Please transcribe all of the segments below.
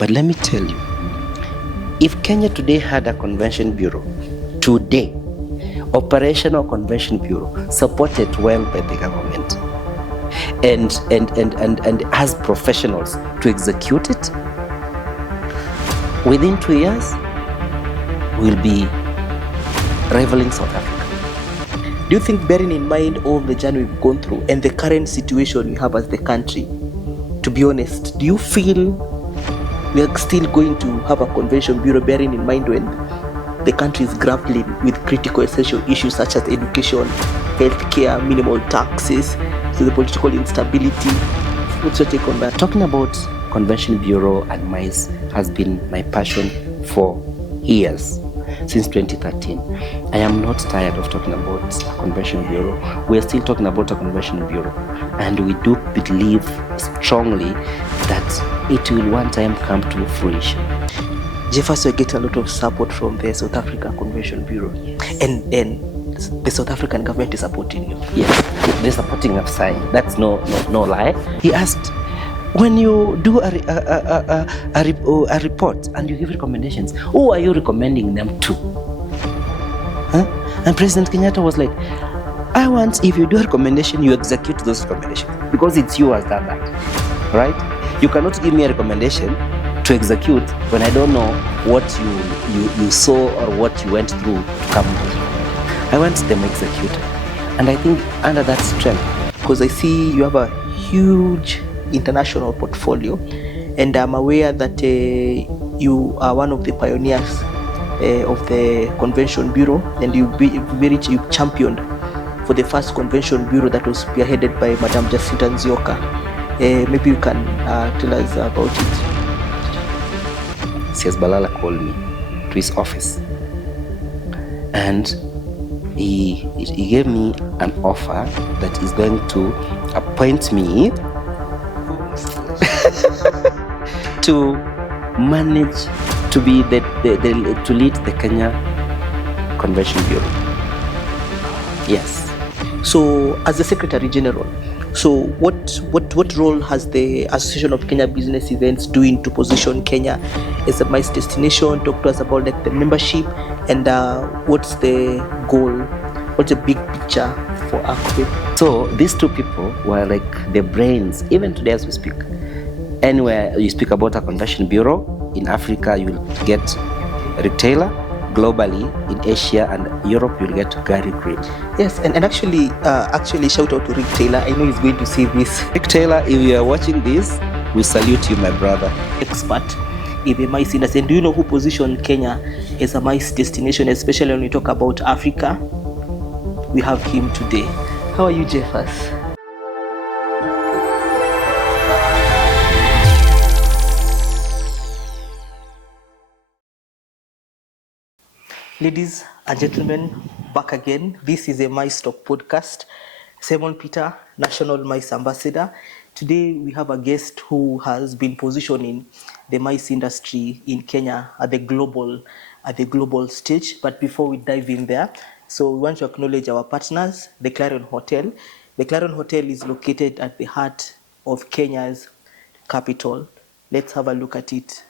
But let me tell you, if Kenya today had a convention bureau, today, operational convention bureau, supported well by the government, and has professionals to execute it, within 2 years, we'll be rivaling South Africa. Do you think, bearing in mind all the journey we've gone through and the current situation we have as the country, to be honest, do you feel we are still going to have a convention bureau, bearing in mind when the country is grappling with critical essential issues such as education, healthcare, minimal taxes, so the political instability? What's your take on that? Talking about convention bureau and MICE has been my passion for years, since 2013. I am not tired of talking about a convention bureau. We are still talking about a convention bureau, and we do believe strongly that it will one time come to fruition. Jeffers will get a lot of support from the South Africa Convention Bureau. Yes. And the South African government is supporting you. Yes, they're supporting AfSAE. That's no lie. He asked, when you do a report and you give recommendations, who are you recommending them to? And President Kenyatta was like, I want, if you do a recommendation, you execute those recommendations, because it's you who has done that, right? You cannot give me a recommendation to execute when I don't know what you saw or what you went through to come with. I want them executed. And I think under that strength, because I see you have a huge international portfolio, and I'm aware that you are one of the pioneers of the Convention Bureau, and you championed for the first Convention Bureau that was spearheaded by Madam Jacinta Nzioka. Maybe you can tell us about it. CS Balala called me to his office, and he gave me an offer that is going to appoint me to manage, to be to lead the Kenya Convention Bureau. Yes. So, as the Secretary General, so what role has the Association of Kenya Business Events doing to position Kenya as a MICE destination? Talk to us about like the membership and what's the goal, what's the big picture for AKBE? So these two people were like the brains, even today as we speak. Anywhere you speak about a convention bureau, in Africa you'll get a retailer, globally in Asia and Europe you'll get Gary Green. Yes, and actually shout out to Rick Taylor. I know he's going to see this. Rick Taylor, if you are watching this, we salute you, my brother. Expert in the MICE industry. And do you know who positioned Kenya as a MICE destination, especially when we talk about Africa? We have him today. How are you, Jeffers? Ladies and gentlemen, back again. This is a MICE Talk podcast. Simon Peter, National MICE Ambassador. Today we have a guest who has been positioning the MICE industry in Kenya at the global stage. But before we dive in there, so we want to acknowledge our partners, the Clarion Hotel. The Clarion Hotel is located at the heart of Kenya's capital. Let's have a look at it.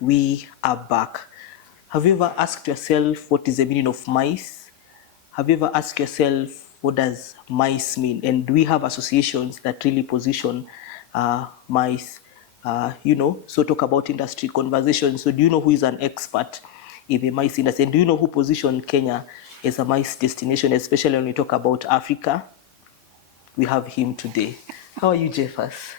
We are back. Have you ever asked yourself what is the meaning of MICE? Have you ever asked yourself what does MICE mean? And do we have associations that really position MICE? So talk about industry conversations. So do you know who is an expert in the MICE industry? And do you know who positioned Kenya as a MICE destination, especially when we talk about Africa? We have him today. How are you, Jeffers?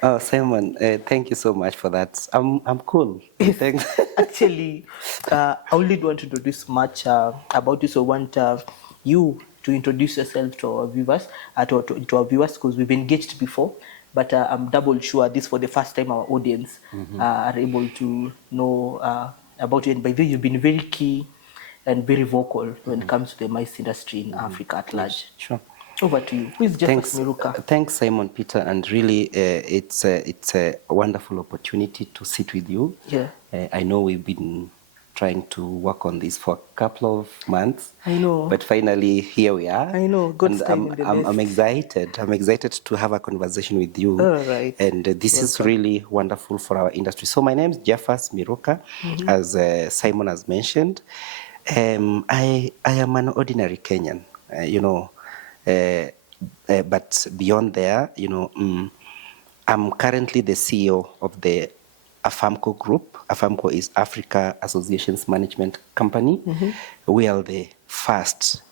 Oh, Simon, thank you so much for that. I'm cool. Thanks. Actually, I only don't want to introduce much about you, so I want you to introduce yourself to our viewers, to our viewers, because we've engaged before, but I'm double sure this for the first time our audience are able to know about you. And by the way, you've been very key and very vocal when it comes to the mice industry in Africa at large. Yes, sure. Over to you. Who is Jeffers Thanks, Miruka? thanks, Simon Peter, and really, it's a wonderful opportunity to sit with you. Yeah. I know we've been trying to work on this for a couple of months. I know. But finally, here we are. I know. God's And time in the I'm best. excited. I'm excited to have a conversation with you. All right. And this is Welcome. really wonderful for our industry. So my name is Jeffers Miruka, as Simon has mentioned. I am an ordinary Kenyan, but beyond there, I'm currently the CEO of the AFAMCO group. AFAMCO is Africa Associations Management Company. We are the first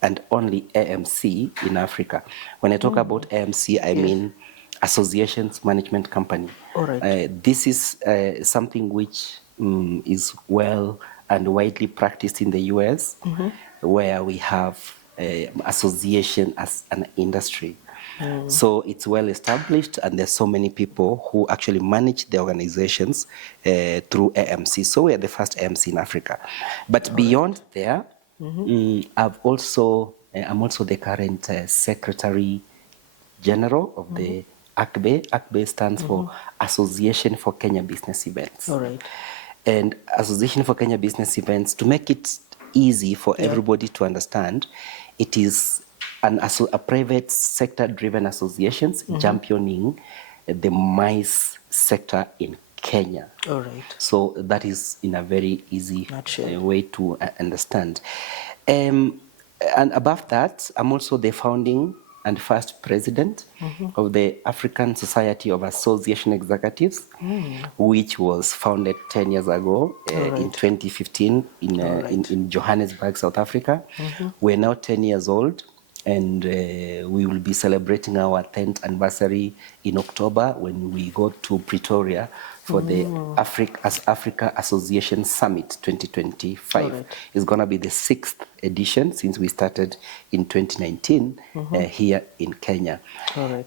and only AMC in Africa. When I talk about AMC, I mean Associations Management Company. All right. This is something which is well and widely practiced in the US, where we have association as an industry. So it's well established, and there's so many people who actually manage the organizations through AMC. So we are the first AMC in Africa. But beyond there, I'm also the current Secretary General of the AKBE. AKBE stands for Association for Kenya Business Events. All right. And Association for Kenya Business Events, to make it easy for everybody to understand, it is a private sector-driven associations championing the mice sector in Kenya. All right. So that is in a very easy way to understand. And above that, I'm also the founding and first president of the African Society of Association Executives, which was founded 10 years ago in 2015 in Johannesburg, South Africa. We're now 10 years old, and we will be celebrating our 10th anniversary in October when we go to Pretoria for the Africa Association Summit 2025. It's going to be the 6th edition since we started in 2019 here in Kenya.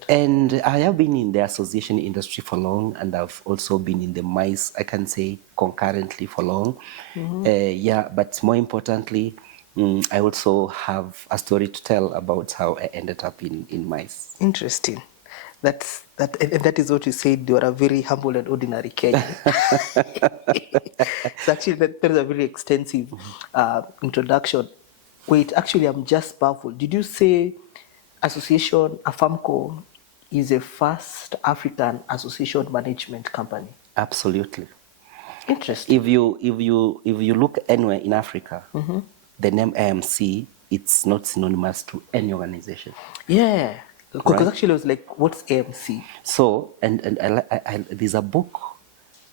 And I have been in the association industry for long, and I've also been in the mice, I can say, concurrently for long. But more importantly, I also have a story to tell about how I ended up in mice. Interesting. That is what you said. You are a very humble and ordinary Kenyan. So actually, that is a very extensive introduction. Wait, actually, I'm just baffled. Did you say Association AFAMCO is a first African association management company? Absolutely. Interesting. If you look anywhere in Africa, the name AMC, it's not synonymous to any organization. Yeah. Because actually I was like, what's AMC? So, and there's a book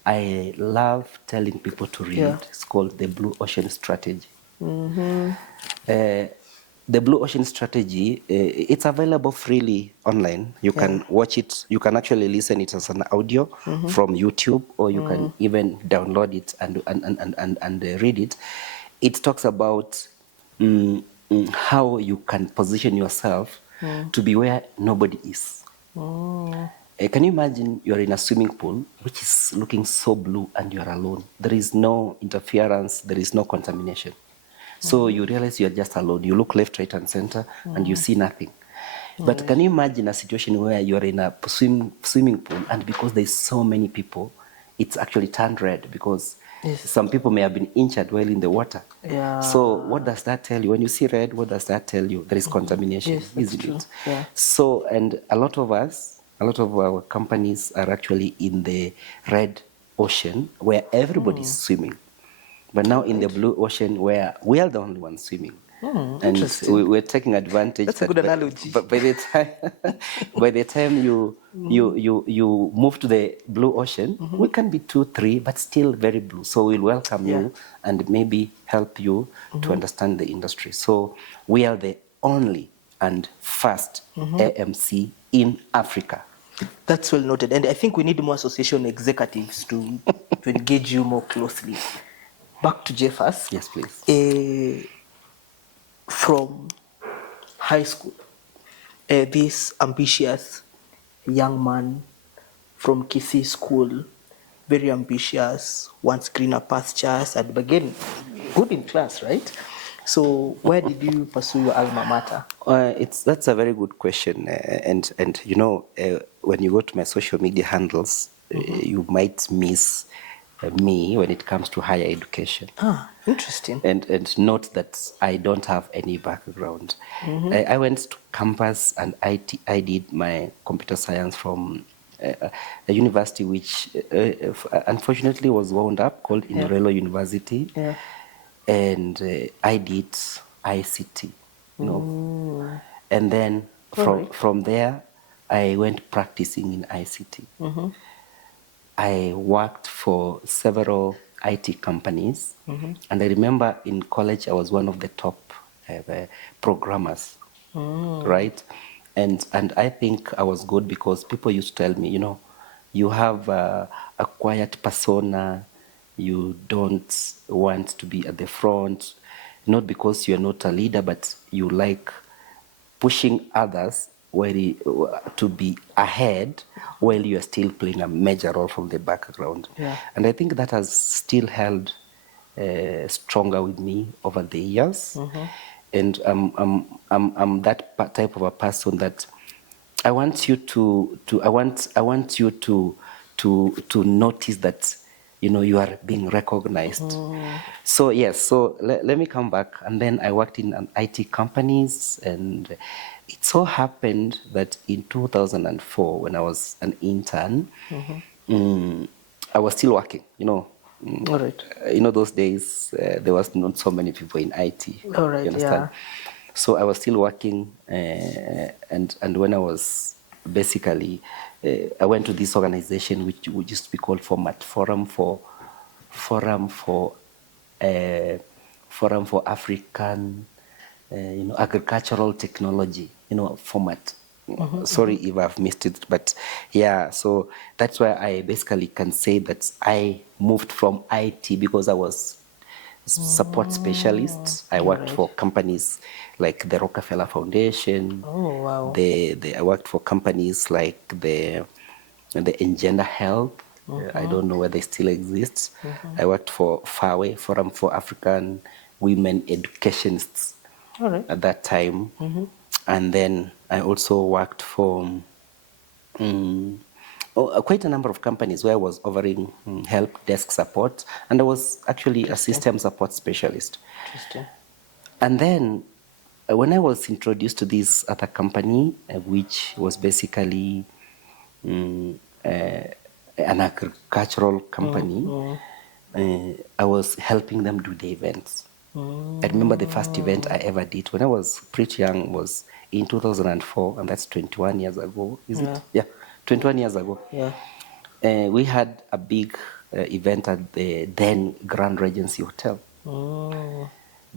I love telling people to read. It's called The Blue Ocean Strategy. The Blue Ocean Strategy, it's available freely online. You can watch it. You can actually listen it as an audio from YouTube, or you can even download it and read it. It talks about how you can position yourself to be where nobody is. Can you imagine you're in a swimming pool which is looking so blue and you're alone? There is no interference, there is no contamination. So you realize you're just alone. You look left, right, and center, and you see nothing. But can you imagine a situation where you're in a swimming pool, and because there's so many people, it's actually turned red because some people may have been injured while in the water. So what does that tell you? When you see red, what does that tell you? There is contamination, isn't it? So, and a lot of our companies are actually in the red ocean where everybody is swimming. But now in the blue ocean where we are the only ones swimming. And we're taking advantage. That's a good analogy. But by the time you move to the blue ocean, we can be 2, 3, but still very blue. So we'll welcome you and maybe help you to understand the industry. So we are the only and first AMC in Africa. That's well noted. And I think we need more association executives to engage you more closely. Back to Jeffers. Yes, please. From high school, this ambitious young man from Kisii School, very ambitious, wants greener pastures, and again, good in class, right? So where did you pursue your alma mater? That's a very good question, and you know, when you go to my social media handles, you might miss me when it comes to higher education. Ah, interesting. And note that I don't have any background. I went to campus and I did my computer science from a university which unfortunately was wound up, called Inrelo University. Yeah. And I did ICT, you know. And then from there, I went practicing in ICT. I worked for several IT companies, and I remember in college I was one of the top programmers, right? And I think I was good because people used to tell me, you know, you have a quiet persona, you don't want to be at the front, not because you're not a leader, but you like pushing others to be ahead while you are still playing a major role from the background. Yeah. And I think that has still held stronger with me over the years. And I'm that type of a person that I want you I want you to notice that, you know, you are being recognized. So yes, so let me come back. And then I worked in an IT companies, and it so happened that in 2004, when I was an intern, I was still working, you know. All right. You know, those days, there was not so many people in IT. All right, you understand? yeah. So I was still working, and when I was basically, I went to this organization which used to be called Forum for African, you know, agricultural technology, you know, format. Sorry if I've missed it, but yeah. So that's why I basically can say that I moved from IT because I was support specialists. I worked for companies like the Rockefeller Foundation. Oh, wow. I worked for companies like the Engender Health. I don't know whether they still exist. I worked for FAWE, Forum for African Women Educationists, All right. at that time. And then I also worked for quite a number of companies where I was offering help desk support, and I was actually a system support specialist. Interesting. And then when I was introduced to this other company, which was basically an agricultural company, I was helping them do the events. I remember the first event I ever did when I was pretty young was in 2004, and that's 21 years ago, is it? Yeah, 21 years ago. Yeah. We had a big event at the then Grand Regency Hotel.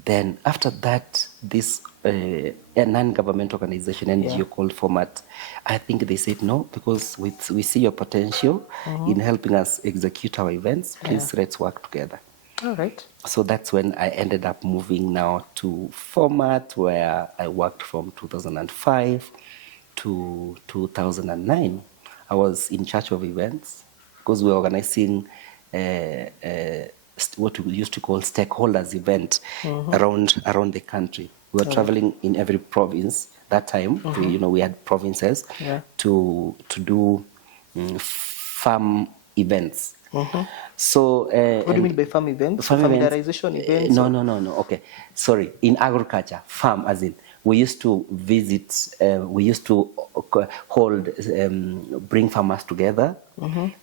Then after that, this a non-government organization, NGO called Format, I think they said no, because we see your potential in helping us execute our events. Please, let's work together. All right. So that's when I ended up moving now to Format, where I worked from 2005 to 2009. I was in charge of events because we were organizing what we used to call stakeholders event around the country. We were traveling in every province that time. We had provinces to do farm events. So what do you mean by farm events? Familiarization events? No. Okay, sorry. In agriculture, farm as in we used to visit. We used to hold, bring farmers together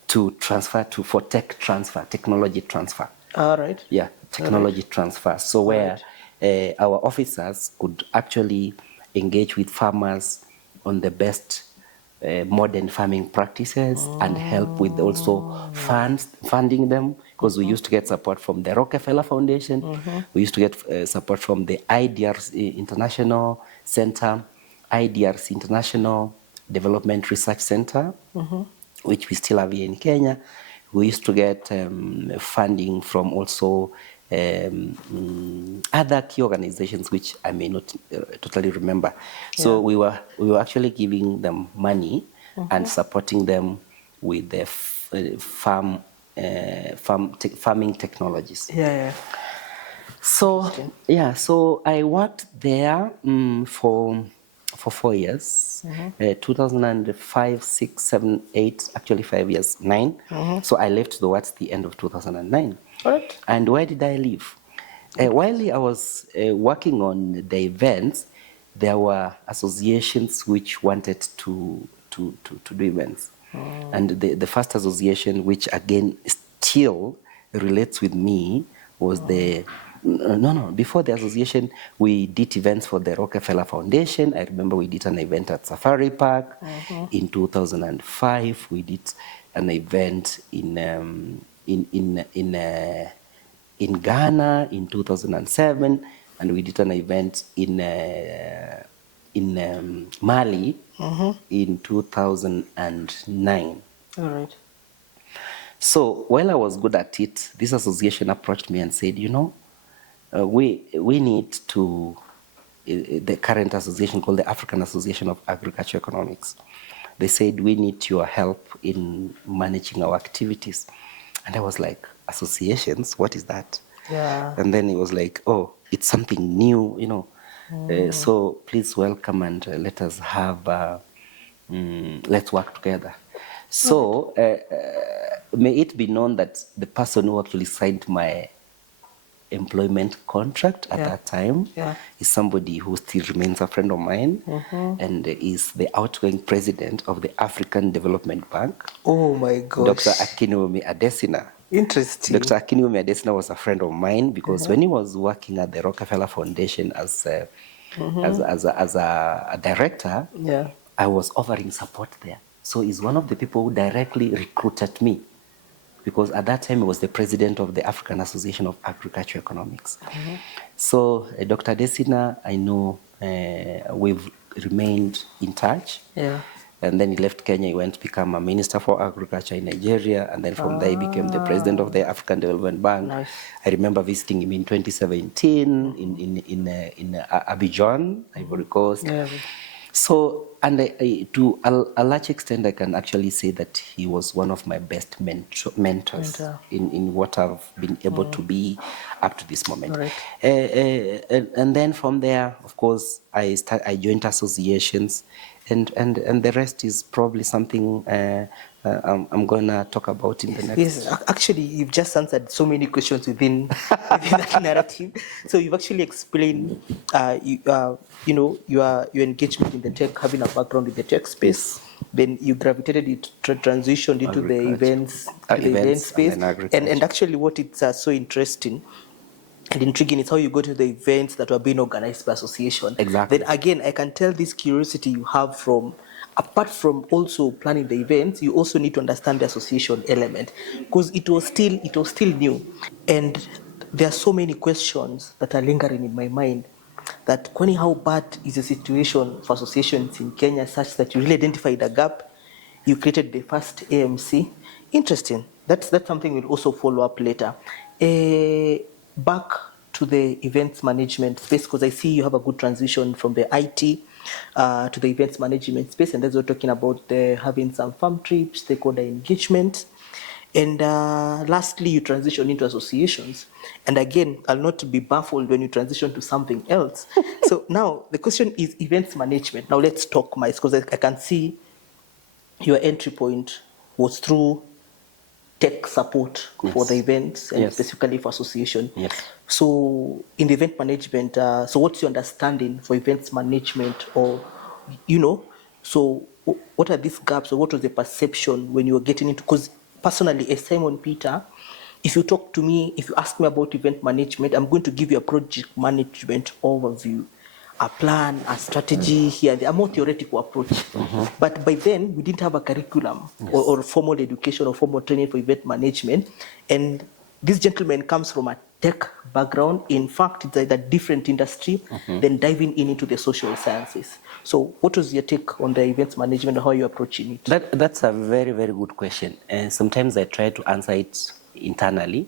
to transfer for technology transfer. All right. Yeah, technology transfer. So where our officers could actually engage with farmers on the best modern farming practices and help with also funding them, because we used to get support from the Rockefeller Foundation. We used to get support from the IDRC International Center, IDRC International, Development Research Center, which we still have here in Kenya. We used to get funding from also other key organizations, which I may not totally remember. So we were actually giving them money and supporting them with the farming technologies. So so I worked there for 4 years, 2005, 6, 7, 8, actually 5 years, 9. So I left towards the end of 2009. Right. And why did I leave? While I was working on the events, there were associations which wanted to do events. And the first association, which again still relates with me, was before the association, we did events for the Rockefeller Foundation. I remember we did an event at Safari Park. In 2005, we did an event in Ghana in 2007, and we did an event in Mali in 2009. All right. So while I was good at it, this association approached me and said, you know, we need to, the current association called the African Association of Agriculture Economics, they said, we need your help in managing our activities. And I was like, associations, what is that? And then it was like, oh, it's something new, you know. So please welcome and let us have, let's work together. So may it be known that the person who actually signed my employment contract at that time is somebody who still remains a friend of mine and is the outgoing president of the African Development Bank. Oh my gosh. Dr. Akinwumi Adesina. Interesting. Dr. Akinwumi Adesina was a friend of mine because when he was working at the Rockefeller Foundation as a director, I was offering support there. So he's one of the people who directly recruited me, because at that time he was the president of the African Association of Agriculture Economics. So Dr. Adesina, I know we've remained in touch. And then he left Kenya, he went to become a minister for agriculture in Nigeria, and then from there he became the president of the African Development Bank. I remember visiting him in 2017 in Abidjan, Ivory Coast. So, and to a large extent, I can actually say that he was one of my best mentors in what I've been able to be up to this moment. And then from there, of course, I joined associations, and the rest is probably something I'm going to talk about in the next. Yes, actually, you've just answered so many questions within that narrative. So you've actually explained, your engagement in the tech, having a background in the tech space. Then you gravitated, you transitioned into the events space. And actually, what it's so interesting and intriguing is how you go to the events that were being organized by association. Exactly. Then again, I can tell this curiosity you have from, apart from also planning the events, you also need to understand the association element, because it was still new. And there are so many questions that are lingering in my mind, that Kwani, how bad is the situation for associations in Kenya such that you really identified a gap? You created the first AMC. Interesting. That's something we'll also follow up later. Back to the events management space, because I see you have a good transition from the IT to the events management space, and as we're talking about having some farm trips, stakeholder engagement, and lastly, you transition into associations. And again, I'll not be baffled when you transition to something else. So now the question is events management. Now let's talk, because I can see your entry point was through tech support for the events, and specifically for association. So in the event management, so what's your understanding for events management, or, so what are these gaps, or what was the perception when you were getting into, because personally, as Simon Peter, if you talk to me, if you ask me about event management, I'm going to give you a project management overview, a plan, a strategy here, a more theoretical approach. But by then, we didn't have a curriculum or formal education or formal training for event management. And this gentleman comes from a tech background. In fact, it's like a different industry, then diving into the social sciences. So what was your take on the events management, how you're approaching it? That's a very, very good question. And sometimes I try to answer it internally,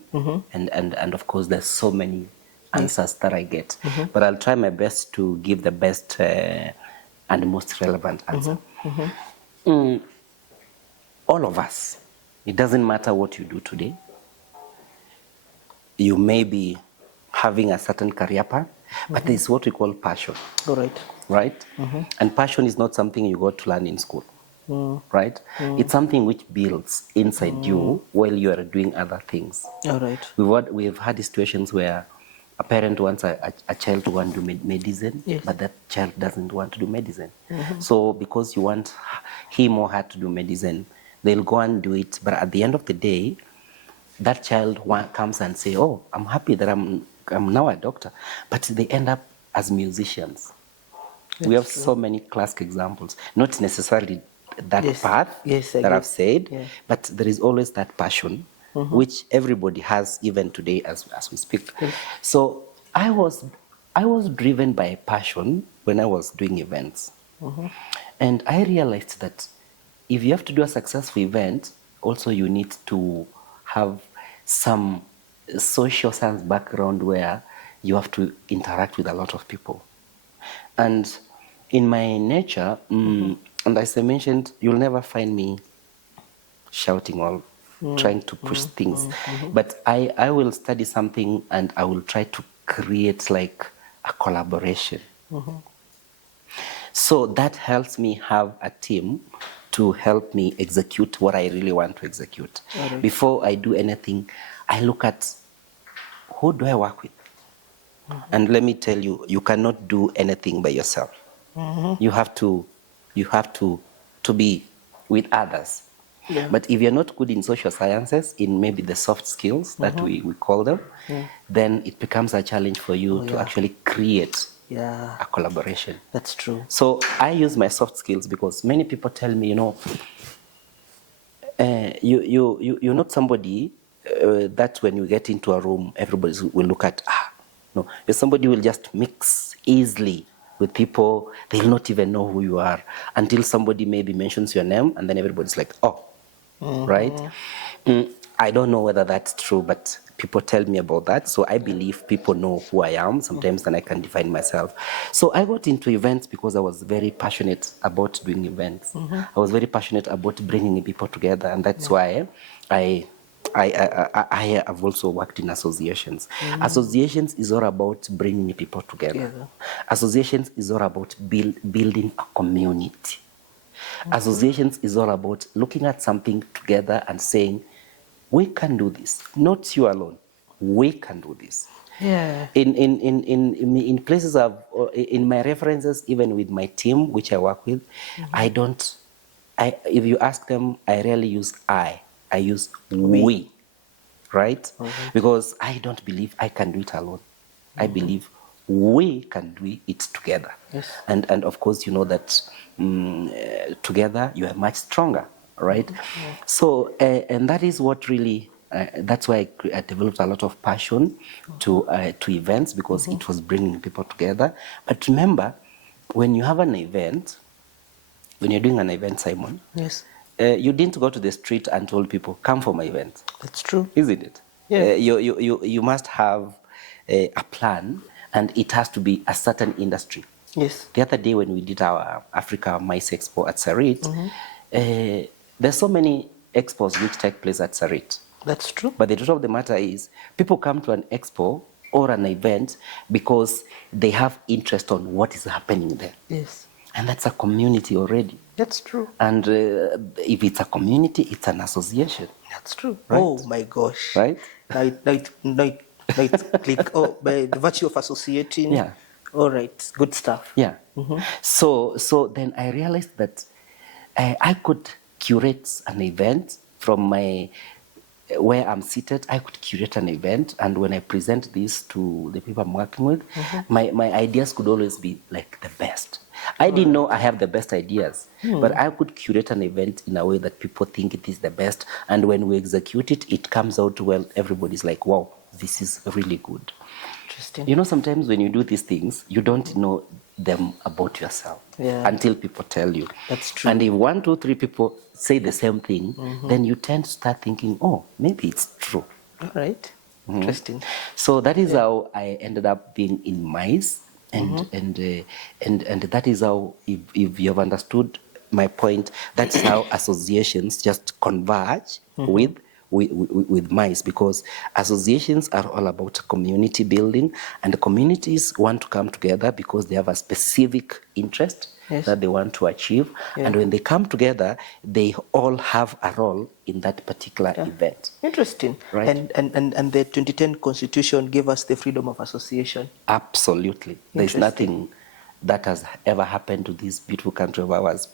and of course there's so many answers that I get. But I'll try my best to give the best and most relevant answer. All of us, it doesn't matter what you do today. You may be having a certain career path, but there's what we call passion. All right. Right? And passion is not something you go to learn in school. Right? It's something which builds inside you while you are doing other things. All right. We've had situations where a parent wants a child to want to do medicine, but that child doesn't want to do medicine. So because you want him or her to do medicine, they'll go and do it. But at the end of the day, that child comes and say, oh, I'm happy that I'm now a doctor. But they end up as musicians. We have so many classic examples, not necessarily that path that I've said, but there is always that passion, which everybody has even today as we speak. So I was driven by passion when I was doing events. And I realized that if you have to do a successful event, also you need to have some social science background where you have to interact with a lot of people. And in my nature, and as I mentioned, you'll never find me shouting or trying to push things. But I will study something and I will try to create like a collaboration. So that helps me have a team to help me execute what I really want to execute. Before I do anything, I look at who do I work with? And let me tell you, you cannot do anything by yourself. You have to be with others. But if you're not good in social sciences, in maybe the soft skills that we call them, then it becomes a challenge for you to actually create a collaboration. That's true. So I use my soft skills because many people tell me, you're not somebody that when you get into a room, everybody will look at, no, you're somebody who will just mix easily with people. They'll not even know who you are until somebody maybe mentions your name, and then everybody's like, oh, right? I don't know whether that's true, but people tell me about that. So I believe people know who I am sometimes, and I can define myself. So I got into events because I was very passionate about doing events. I was very passionate about bringing people together, and that's why I have also worked in associations. Associations is all about bringing people together. Associations is all about building a community. Associations is all about looking at something together and saying, we can do this. Not you alone. We can do this. In places in my references, even with my team, which I work with, if you ask them, I rarely use I use we, right? Because I don't believe I can do it alone. I believe we can do it together. And of course, you know that together you are much stronger, right? So, and that is what really, that's why I developed a lot of passion to events, because it was bringing people together. But remember, when you have an event, when you're doing an event, Simon, you didn't go to the street and told people, come for my event. That's true. Isn't it? You must have a plan, and it has to be a certain industry. The other day when we did our Africa Mice Expo at Sarit, there's so many expos which take place at Sarit. That's true. But the truth of the matter is, people come to an expo or an event because they have interest on what is happening there. And that's a community already. That's true. And if it's a community, it's an association. That's true. Right? Oh my gosh. Right? Now it click. Oh, by the virtue of associating. All right. Good stuff. So then I realized that I could curate an event from where I'm seated. I could curate an event, and when I present this to the people I'm working with, my ideas could always be like the best. I didn't know I have the best ideas, but I could curate an event in a way that people think it is the best, and when we execute it, it comes out well. Everybody's like, wow, this is really good. Interesting. You know, sometimes when you do these things, you don't know them about yourself until people tell you. That's true. And if 1, 2, 3 people say the same thing, then you tend to start thinking, oh, maybe it's true. All right. Interesting. So that is how I ended up being in MICE, and that is how, if you have understood my point, that's how associations just converge with MICE, because associations are all about community building, and the communities want to come together because they have a specific interest that they want to achieve, and when they come together, they all have a role in that particular event. Interesting. Right. And the 2010 Constitution gave us the freedom of association. Absolutely. There's nothing that has ever happened to this beautiful country of ours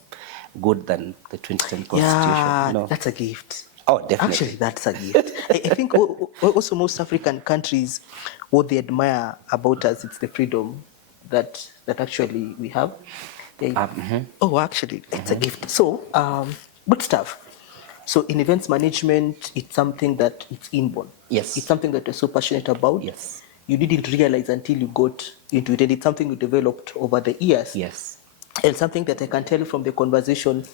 good than the 2010 Constitution. Yeah, No. that's a gift. Oh, definitely. Actually, that's a gift. I think also most African countries, what they admire about us, it's the freedom that actually we have. Oh, actually, it's a gift. So, good stuff. So, in events management, it's something that it's inborn. Yes. It's something that you're so passionate about. Yes. You didn't realize until you got into it, and it's something you developed over the years. Yes. And something that I can tell from the conversation,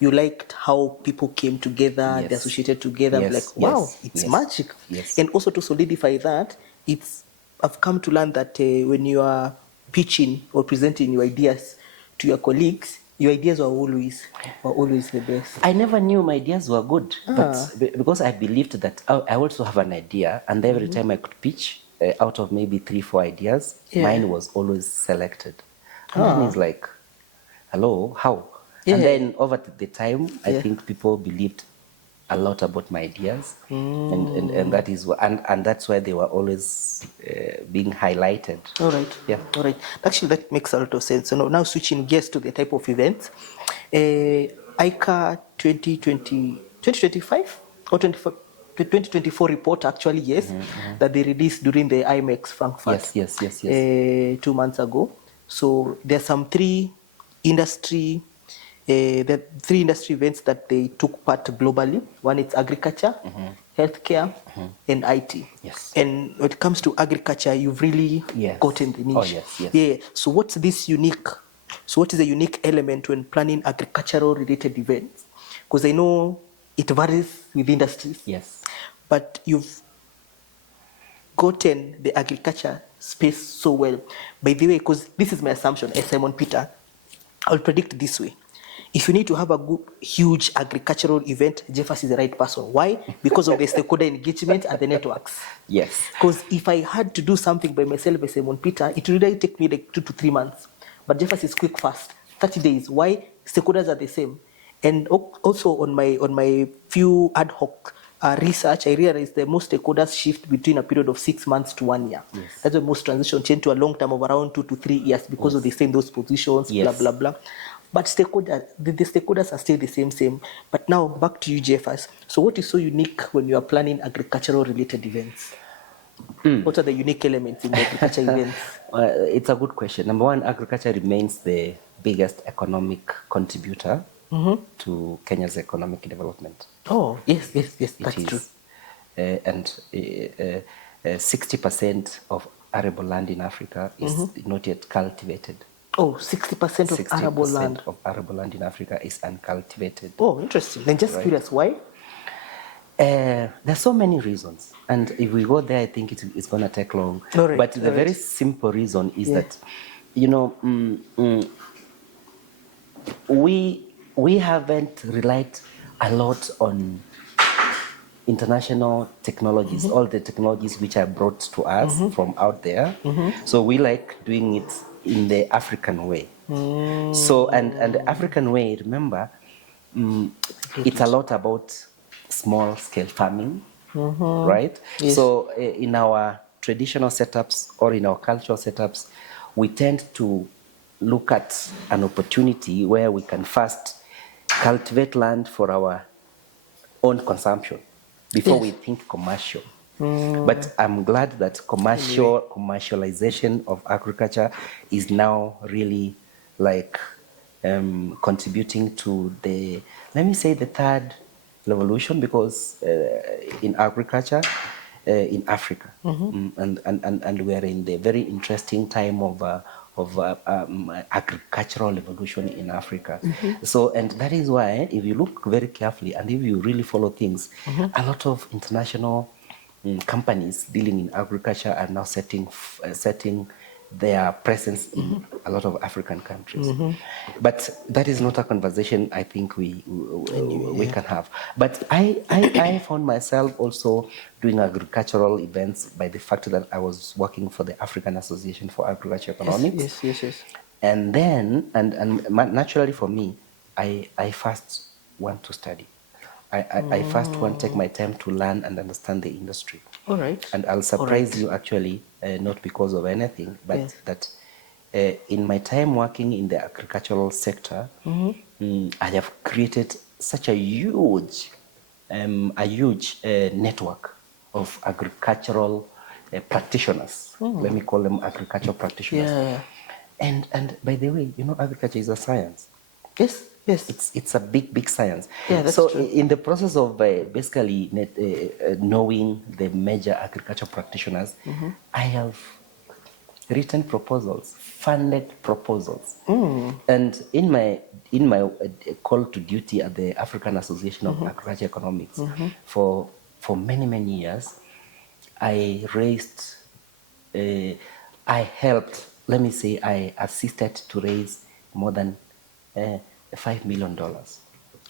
you liked how people came together, they associated together. Yes. Like, wow, it's magic. Yes. And also to solidify that, I've come to learn that when you are pitching or presenting your ideas to your colleagues, your ideas were always the best. I never knew my ideas were good, but because I believed that I also have an idea, and every time I could pitch, out of maybe 3, 4 ideas, mine was always selected. And then it's like, hello, how? And then over the time, I think people believed a lot about my ideas, and that is and that's why they were always being highlighted. All right. Yeah. All right. Actually, that makes a lot of sense. So now switching gears to the type of events, ICCA 2025 or 2024 report actually, that they released during the IMEX Frankfurt. Yes. 2 months ago. So there are some three industry events that they took part globally. One is agriculture, healthcare, and IT. Yes. And when it comes to agriculture, you've really gotten the niche. Oh, yes. Yeah. So what is a unique element when planning agricultural related events? Because I know it varies with industries. Yes. But you've gotten the agriculture space so well. By the way, because this is my assumption as Simon Peter, I'll predict this way. If you need to have a good, huge agricultural event, Jeffers is the right person. Why? Because of the stakeholder engagement and the networks. Yes. Because if I had to do something by myself as Simon Peter, it would really take me like 2 to 3 months. But Jeffers is quick, fast, 30 days. Why? Stakeholders are the same. And also on my few ad hoc research, I realized that most stakeholders shift between a period of 6 months to 1 year. Yes. That's why most transitions change to a long term of around 2 to 3 years because of they stay in those positions, blah, blah, blah. But the stakeholders are still the same. But now back to you, Jeffers. So what is so unique when you are planning agricultural related events? What are the unique elements in the agriculture events? It's a good question. Number one, agriculture remains the biggest economic contributor to Kenya's economic development. Oh, yes, that's true. And 60% of arable land in Africa is not yet cultivated. Oh, 60% of arable land. 60% of arable land in Africa is uncultivated. Oh, interesting. Then just curious, why? There's so many reasons. And if we go there, I think it's going to take long. Right, but the very simple reason is that, we haven't relied a lot on international technologies, all the technologies which are brought to us from out there. So we like doing it in the African way. So, and the African way, remember, it's a lot about small scale farming, right? Yes. So in our traditional setups or in our cultural setups, we tend to look at an opportunity where we can first cultivate land for our own consumption before we think commercial. But I'm glad that commercialization of agriculture is now really like contributing to the, let me say, the third revolution, because in agriculture, in Africa. And we are in the very interesting time of agricultural evolution in Africa. So, and that is why, if you look very carefully and if you really follow things, a lot of international companies dealing in agriculture are now setting their presence in a lot of African countries. But that is not a conversation I think we can have. But I found myself also doing agricultural events by the fact that I was working for the African Association for Agriculture Economics. Yes. And then, and naturally for me, I first want to study. I first want to take my time to learn and understand the industry. All right. And I'll surprise you actually, not because of anything, but that in my time working in the agricultural sector, I have created such a huge network of agricultural practitioners. Let me call them agricultural practitioners. Yeah. And by the way, you know, agriculture is a science. Yes. It's a big science. Yeah, that's so true. In the process of basically knowing the major agriculture practitioners, I have written proposals, funded proposals, and in my call to duty at the African Association of Agriculture Economics for many years, I raised, I helped. Let me say, I assisted to raise more than $5 million. All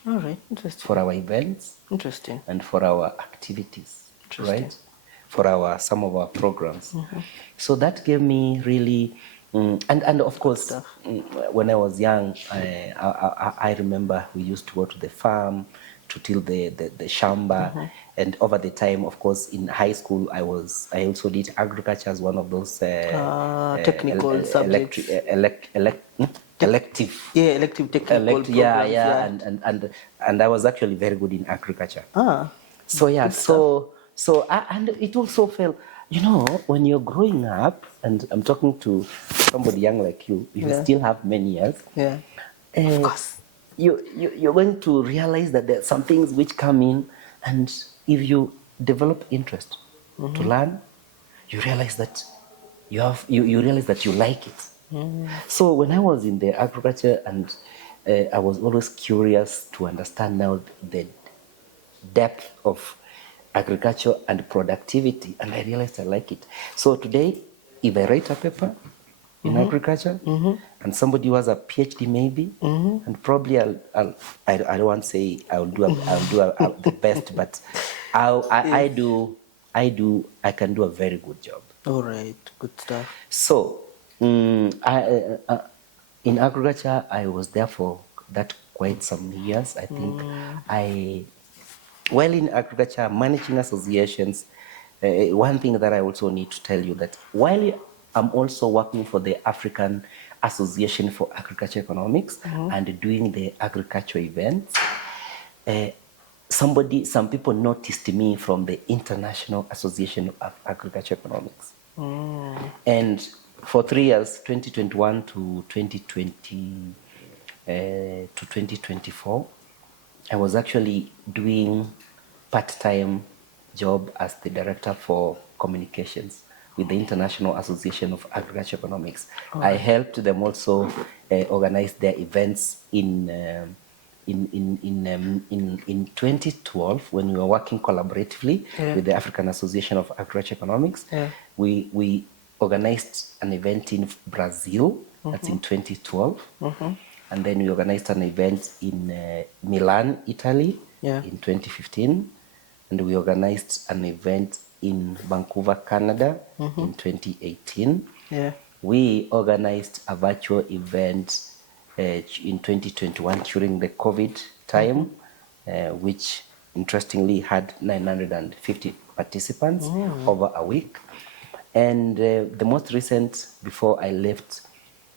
right, interesting. For our events. Interesting. And for our activities, right? For some of our programs. So that gave me really, and of course, when I was young, I remember we used to go to the farm to till the shamba, and over the time, of course, in high school, I also did agriculture as one of those technical subjects. Elective technical programs. And I was actually very good in agriculture. So and it also felt, you know, when you're growing up, and I'm talking to somebody young like you still have many years. Of course, you're going to realize that there are some things which come in, and if you develop interest to learn, you realize that you realize that you like it. So when I was in the agriculture, and I was always curious to understand now the depth of agriculture and productivity, and I realized I like it. So today, if I write a paper in agriculture, and somebody who has a PhD maybe, and probably I don't want to say I'll do the best, but I can do a very good job. All right, good stuff. So in agriculture, I was there for that quite some years. I think while in agriculture, managing associations, one thing that I also need to tell you that while I'm also working for the African Association for Agriculture Economics and doing the agriculture events, some people noticed me from the International Association of Agriculture Economics. And for 3 years, 2021 to 2024, I was actually doing part-time job as the director for communications with the International Association of Agriculture Economics. I helped them also organize their events in 2012, when we were working collaboratively with the African Association of Agriculture Economics. We organized an event in Brazil, that's in 2012. And then we organized an event in Milan, Italy, in 2015. And we organized an event in Vancouver, Canada, in 2018. We organized a virtual event in 2021 during the COVID time, which interestingly had 950 participants over a week. And the most recent, before I left,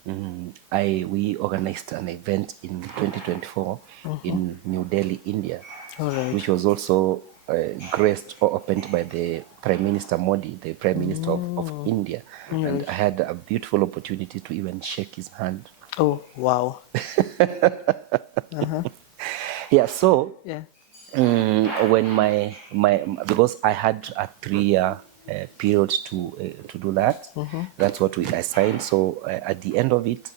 we organized an event in 2024 in New Delhi, India, which was also graced or opened by the Prime Minister Modi, the Prime Minister of India. And I had a beautiful opportunity to even shake his hand. Oh, wow. Yeah, so When because I had a 3-year period to do that. That's what we assigned. So at the end of it,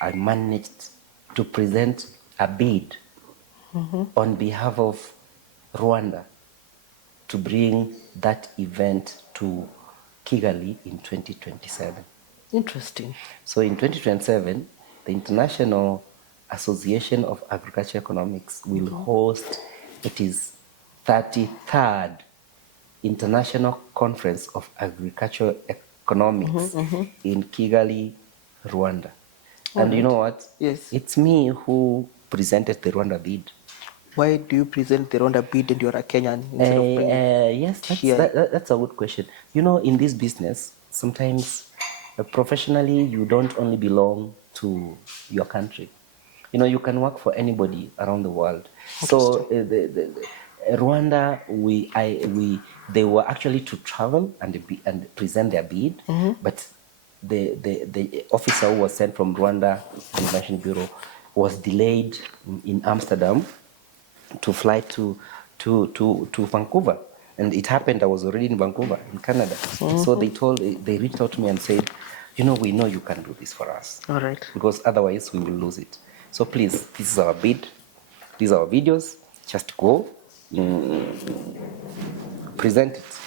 I managed to present a bid on behalf of Rwanda to bring that event to Kigali in 2027. Interesting. So in 2027, the International Association of Agriculture Economics will host its 33rd International Conference of Agricultural Economics in Kigali, Rwanda. And you know what? Yes. It's me who presented the Rwanda bid. Why do you present the Rwanda bid and you're a Kenyan instead of bringing Yes, here? that's a good question. You know, in this business, sometimes professionally, you don't only belong to your country. You know, you can work for anybody around the world. So Rwanda, they were actually to travel and present their bid, but the officer who was sent from Rwanda Information Bureau was delayed in Amsterdam to fly to Vancouver. And it happened, I was already in Vancouver, in Canada. So they reached out to me and said, you know, we know you can do this for us. All right. Because otherwise we will lose it. So please, this is our bid. These are our videos. Just go, present it.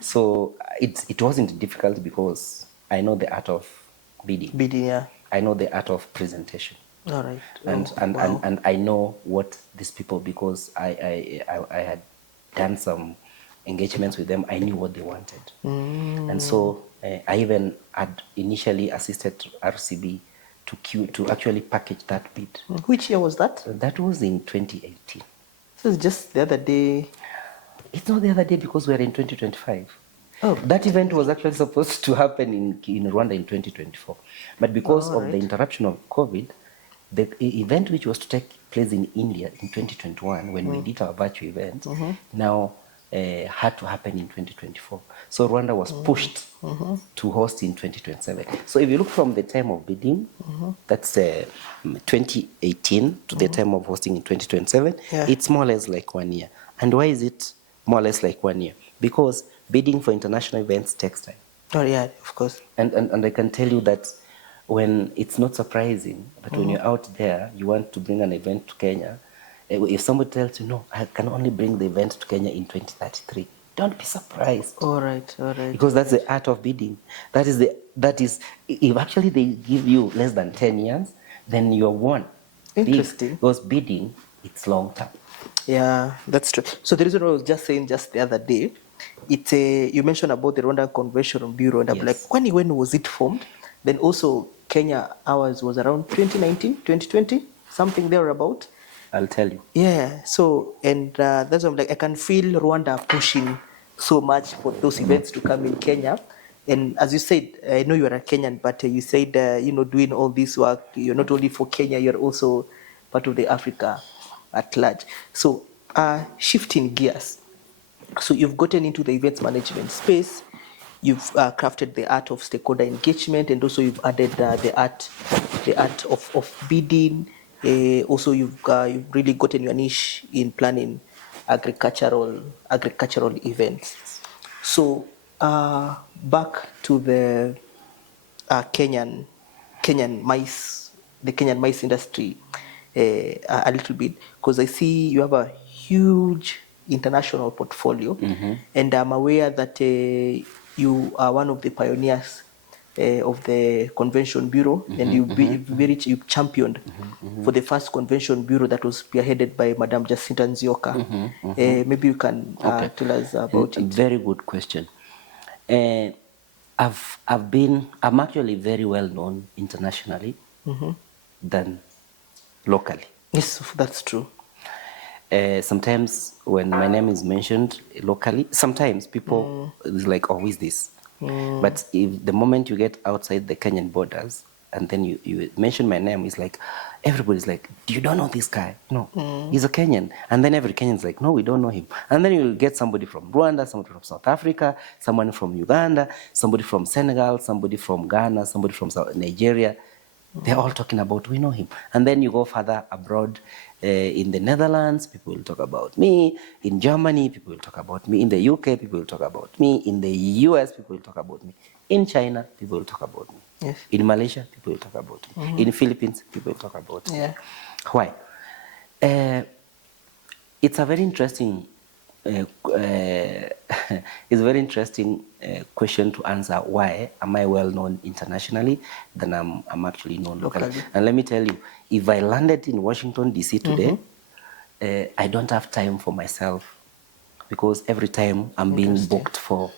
So it wasn't difficult because I know the art of bidding. Bidding, yeah. I know the art of presentation. All right. And I know what these people, because I had done some engagements with them. I knew what they wanted, and so I even had initially assisted RCB to actually package that bid. Which year was that? That was in 2018. So it's just the other day. It's not the other day because we're in 2025. Oh. That event was actually supposed to happen in Rwanda in 2024, but because of the interruption of COVID, the event which was to take place in India in 2021, when we did our virtual event, now had to happen in 2024. So Rwanda was pushed to host in 2027. So if you look from the time of bidding, that's 2018 to the time of hosting in 2027, it's more or less like 1 year. And why is it more or less like 1 year? Because bidding for international events takes time. Oh yeah, of course. And I can tell you that when it's not surprising, but when you're out there, you want to bring an event to Kenya. If somebody tells you, no, I can only bring the event to Kenya in 2033, don't be surprised. All right. Because that's the art of bidding. That is, if actually they give you less than 10 years, then you're won. Interesting. Because bidding, it's long term. Yeah, that's true. So the reason I was just saying just the other day, it's you mentioned about the Rwanda Convention Bureau, and I'm like, when was it formed? Then also Kenya, ours was around 2019, 2020, something thereabout. I'll tell you. Yeah, so, and that's why I'm like, I can feel Rwanda pushing so much for those events to come in Kenya. And as you said, I know you are a Kenyan, but you said, doing all this work, you're not only for Kenya, you're also part of the Africa at large. So, shifting gears. So you've gotten into the events management space, you've crafted the art of stakeholder engagement, and also you've added the art of bidding. Also, you've really gotten your niche in planning agricultural events. So back to the Kenyan mice, the Kenyan mice industry a little bit, because I see you have a huge international portfolio, and I'm aware that you are one of the pioneers of the Convention Bureau, and you've championed for the first Convention Bureau that was spearheaded by Madam Jacinta Nzioka. Maybe you can tell us about it. Very good question. I'm actually very well known internationally than locally. Yes, that's true. Sometimes when my name is mentioned locally, sometimes people is like, oh, who is this? But if the moment you get outside the Kenyan borders and then you mention my name, it's like, everybody's like, you don't know this guy? No, he's a Kenyan. And then every Kenyan's like, no, we don't know him. And then you'll get somebody from Rwanda, somebody from South Africa, someone from Uganda, somebody from Senegal, somebody from Ghana, somebody from Nigeria. They're all talking about, we know him. And then you go further abroad, in the Netherlands, people will talk about me. In Germany, people will talk about me. In the UK, people will talk about me. In the US, people will talk about me. In China, people will talk about me. Yes. In Malaysia, people will talk about me. In Philippines, people will talk about me. Yeah. Why? It's a very interesting it's a very interesting question to answer. Why am I well known internationally than I'm actually known locally? Okay. And let me tell you, if I landed in Washington DC today, I don't have time for myself, because every time I'm being booked for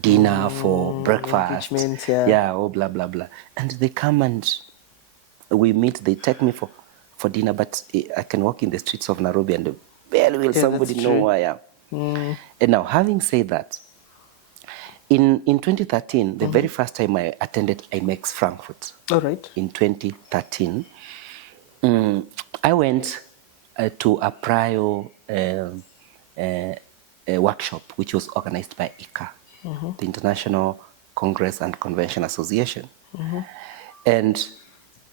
dinner, for breakfast, or blah blah blah, and they come and we meet. They take me for dinner, but I can walk in the streets of Nairobi and barely will somebody know who I am. And now, having said that, in 2013, the very first time I attended IMEX Frankfurt, in 2013, I went to a prior workshop which was organized by ICCA, the International Congress and Convention Association. And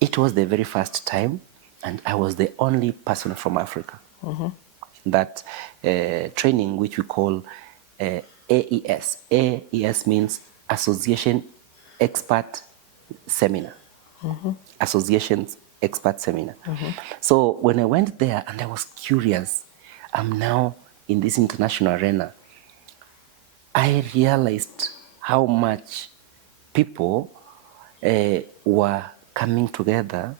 it was the very first time, and I was the only person from Africa. That training, which we call AES. AES means Association Expert Seminar. Association's Expert Seminar. So when I went there and I was curious, I'm now in this international arena, I realized how much people were coming together,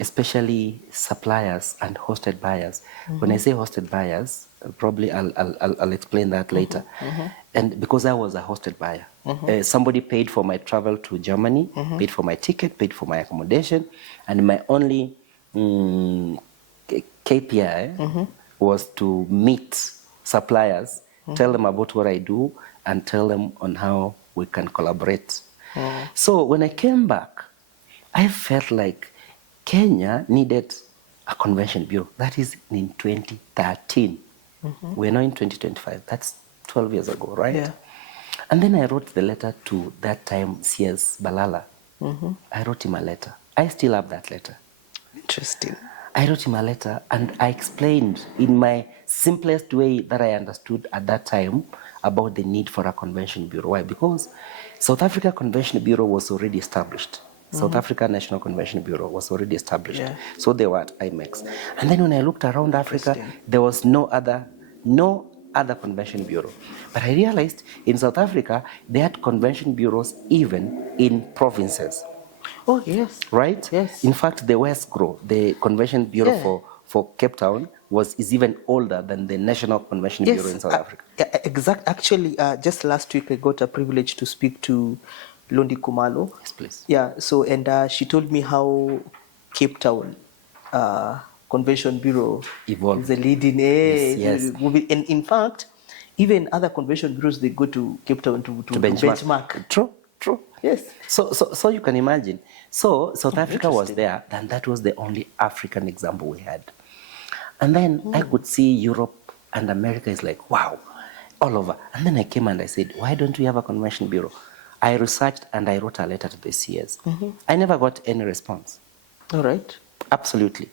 especially suppliers and hosted buyers. When I say hosted buyers, probably I'll explain that later. And because I was a hosted buyer, somebody paid for my travel to Germany, paid for my ticket, paid for my accommodation, and my only KPI was to meet suppliers, tell them about what I do, and tell them on how we can collaborate. So when I came back, I felt like Kenya needed a convention bureau. That is in 2013. We're now in 2025. That's 12 years ago, right? Yeah. And then I wrote the letter to that time CS Balala. I wrote him a letter. I still have that letter. Interesting. I wrote him a letter and I explained in my simplest way that I understood at that time about the need for a convention bureau. Why? Because South Africa Convention Bureau was already established. South Africa National Convention Bureau was already established. So they were at IMEX. And then when I looked around Africa, there was no other convention bureau. But I realized in South Africa, they had convention bureaus even in provinces. Oh, yes. Right? Yes. In fact, the Westgro, the convention bureau for Cape Town, is even older than the National Convention Bureau in South Africa. Actually, just last week I got a privilege to speak to Londi Kumalo. Yes, please. Yeah, so, and she told me how Cape Town Convention Bureau evolved. Is a leading edge. Yes. And in fact, even other convention bureaus, they go to Cape Town to benchmark. True. Yes. So you can imagine. So South Africa was there, and that was the only African example we had. And then I could see Europe and America is like, wow, all over. And then I came and I said, why don't we have a convention bureau? I researched and I wrote a letter to the CS. I never got any response. All right. Absolutely.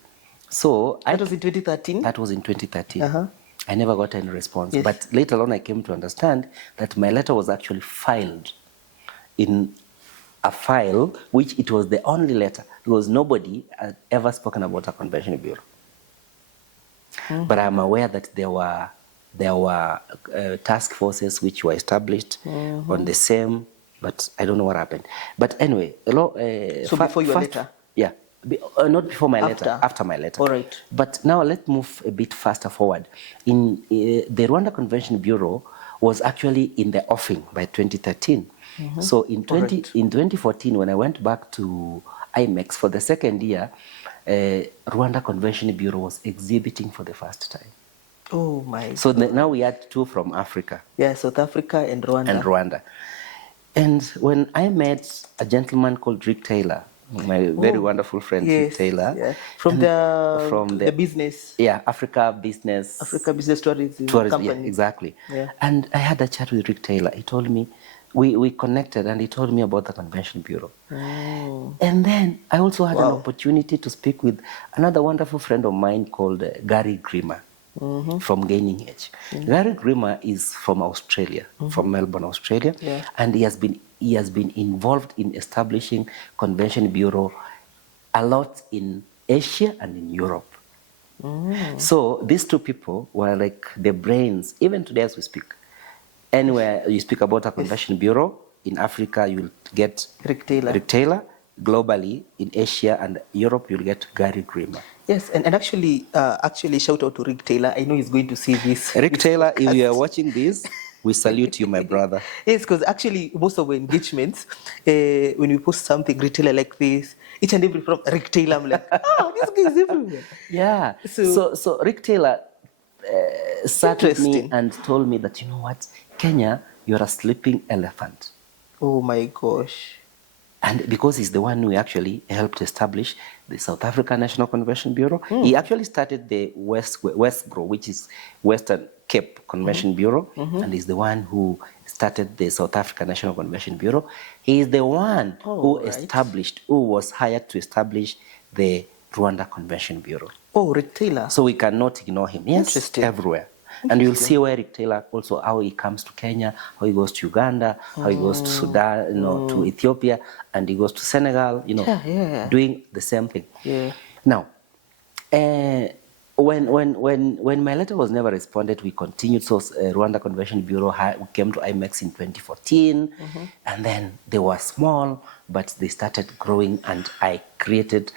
So that was in 2013? That was in 2013. I never got any response. Yes. But later on I came to understand that my letter was actually filed in a file, which it was the only letter, because nobody had ever spoken about a convention bureau. But I'm aware that there were task forces which were established on the same, but I don't know what happened. But anyway, so before your letter? Yeah, not before my letter, after my letter. All right. But now let's move a bit faster forward. In the Rwanda Convention Bureau was actually in the offing by 2013. So in 2014, when I went back to IMEX for the second year, Rwanda Convention Bureau was exhibiting for the first time. Oh my! So now we had two from Africa. Yeah, South Africa and Rwanda. And when I met a gentleman called Rick Taylor, my very wonderful friend, Rick Taylor, from the business. Yeah, Africa Business Tourism Company. Yeah, exactly. Yeah. And I had a chat with Rick Taylor. He told me, we connected, and he told me about the Convention Bureau. And then I also had an opportunity to speak with another wonderful friend of mine called Gary Grimmer from Gaining Edge. Gary Grimmer is from Australia, from Melbourne, Australia, and he has been involved in establishing Convention Bureau a lot in Asia and in Europe. So these two people were like the brains, even today as we speak. Anywhere you speak about a Convention Bureau, in Africa you'll get Rick Taylor. Globally, in Asia and Europe, you'll get Gary Grimmer. Yes, and actually shout out to Rick Taylor. I know he's going to see this. Rick Taylor, if you are watching this, we salute you, my brother. Yes, because actually most of our engagements, when we post something Rick Taylor like this, each and every from Rick Taylor, I'm like, oh, this guy is everywhere. Yeah. So Rick Taylor sat with me and told me that, you know what, Kenya, you're a sleeping elephant. Oh my gosh. And because he's the one who actually helped establish the South African National Convention Bureau, he actually started the WestGRO, which is Western Cape Convention Bureau, and he's the one who started the South African National Convention Bureau. He is the one who was hired to establish the Rwanda Convention Bureau. Oh, Rick Taylor. So we cannot ignore him. Yes, everywhere. And you'll see where Rick Taylor also, how he comes to Kenya, how he goes to Uganda, how he goes to Sudan, to Ethiopia, and he goes to Senegal, doing the same thing. Yeah. Now, when my letter was never responded, we continued. So Rwanda Convention Bureau came to IMEX in 2014, and then they were small, but they started growing, and I created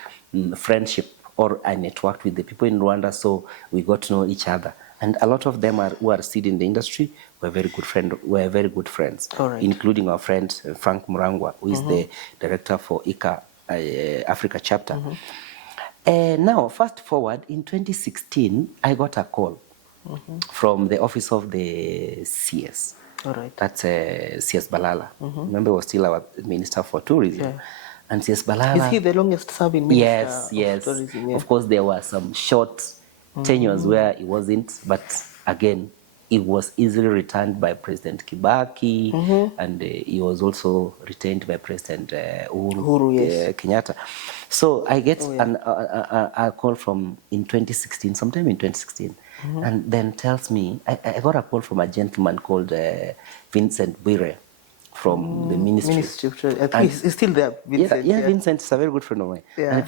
friendship, or I networked with the people in Rwanda, so we got to know each other. And a lot of them who are still in the industry were very good friends, including our friend Frank Murangwa, who is the director for AKBE Africa chapter. Now, fast forward, in 2016, I got a call from the office of the CS. That's CS Balala. Remember, he was still our Minister for Tourism. Yeah. And CS Balala... Is he the longest serving Minister of Tourism? Yeah. Of course, there were some short tenures where he wasn't, but again, he was easily returned by President Kibaki, and he was also retained by President Uhuru Kenyatta. So I get a call from sometime in 2016, and then tells me, I got a call from a gentleman called Vincent Bwire from the Ministry of Trade. I think he's still there, Vincent. Yeah, Vincent is a very good friend of mine. Yeah. And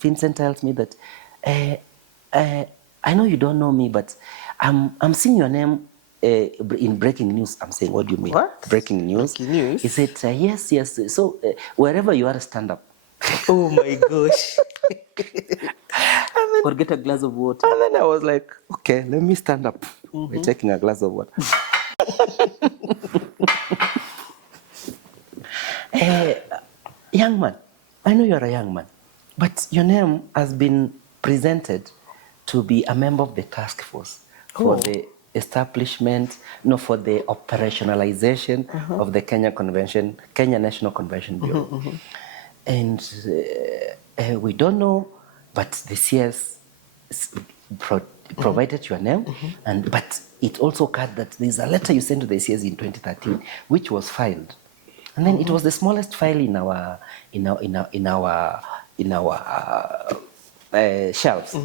Vincent tells me that, I know you don't know me, but I'm seeing your name in breaking news. I'm saying, what do you mean? What? Breaking news? Breaking news? He said, yes. So wherever you are, stand up. Oh my gosh. Or get a glass of water. And then I was like, okay, let me stand up. We're taking a glass of water. Young man, I know you're a young man, but your name has been presented to be a member of the task force for the establishment, for the operationalization of the Kenya National Convention Bureau. And we don't know, but the CS provided your name, but it also occurred that there's a letter you sent to the CS in 2013, which was filed, and then it was the smallest file in our shelves.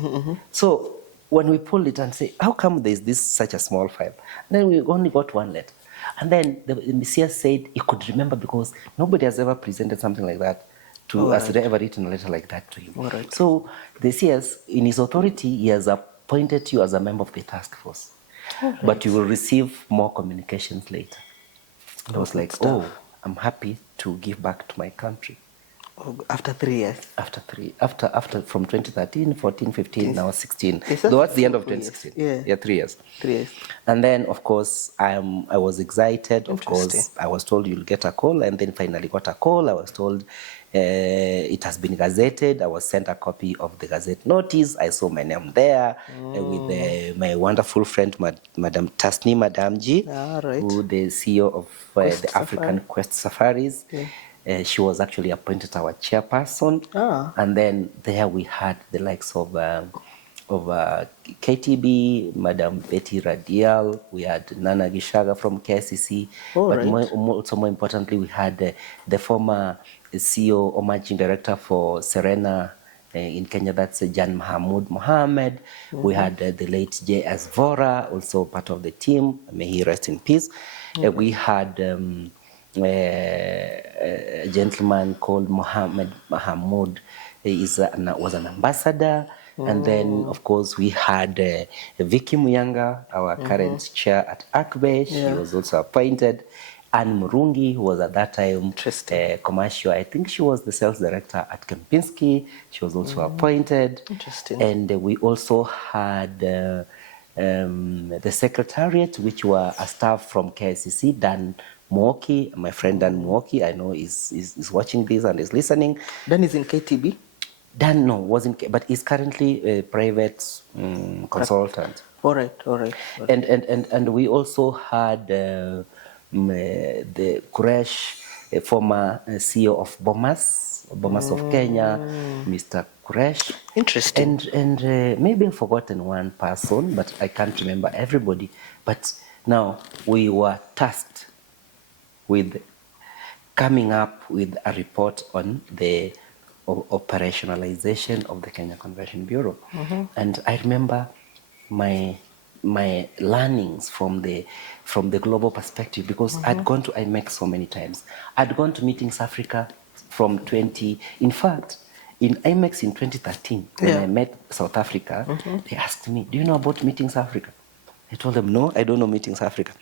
So when we pulled it and say, how come there's such a small file? And then we only got one letter. And then the CS said he could remember because nobody has ever presented something like that to us, ever written a letter like that to him. So the CS, in his authority, he has appointed you as a member of the task force. But you will receive more communications later. And I was like, I'm happy to give back to my country. After 3 years? After from 2013, 14, 15, now 16. Towards the end of 2016. Yeah, 3 years. 3 years. And then, of course, I was excited. Of course, I was told you'll get a call, and then finally got a call. I was told it has been gazetted. I was sent a copy of the gazette notice. I saw my name there with my wonderful friend, Madam Tasni Madamji, who the CEO of the African Quest Safaris. She was actually appointed our chairperson. And then there we had the likes of KTB, Madam Betty Radial, we had Nana Gishaga from KCC, All but right. also more importantly, we had the former CEO or managing director for Serena in Kenya, that's Jan Mahmoud Mohammed. We had the late J. S. Vora, also part of the team. May he rest in peace. We had a gentleman called Mohammed Mahmoud. He was an ambassador. And then, of course, we had Vicky Muyanga, our current chair at AKBE. She Yeah. was also appointed. Anne Murungi, who was at that time commercial. I think she was the sales director at Kempinski. She was also appointed. Interesting. And we also had the secretariat, which were a staff from KCC, Dan Mwoki, my friend Dan Mwoki, I know is watching this and is listening. Dan is in KTB? Dan, no, wasn't, but he's currently a private consultant. All right. And we also had the Kuresh, a former CEO of Bomas of Kenya, Mr. Kuresh. Interesting. And maybe I've forgotten one person, but I can't remember everybody. But now we were tasked with coming up with a report on the operationalization of the Kenya Convention Bureau. And I remember my learnings from the global perspective, because I'd gone to IMEX so many times. I'd gone to Meetings Africa from in fact, in IMEX in 2013, when I met South Africa, they asked me, do you know about Meetings Africa? I told them, no, I don't know Meetings Africa.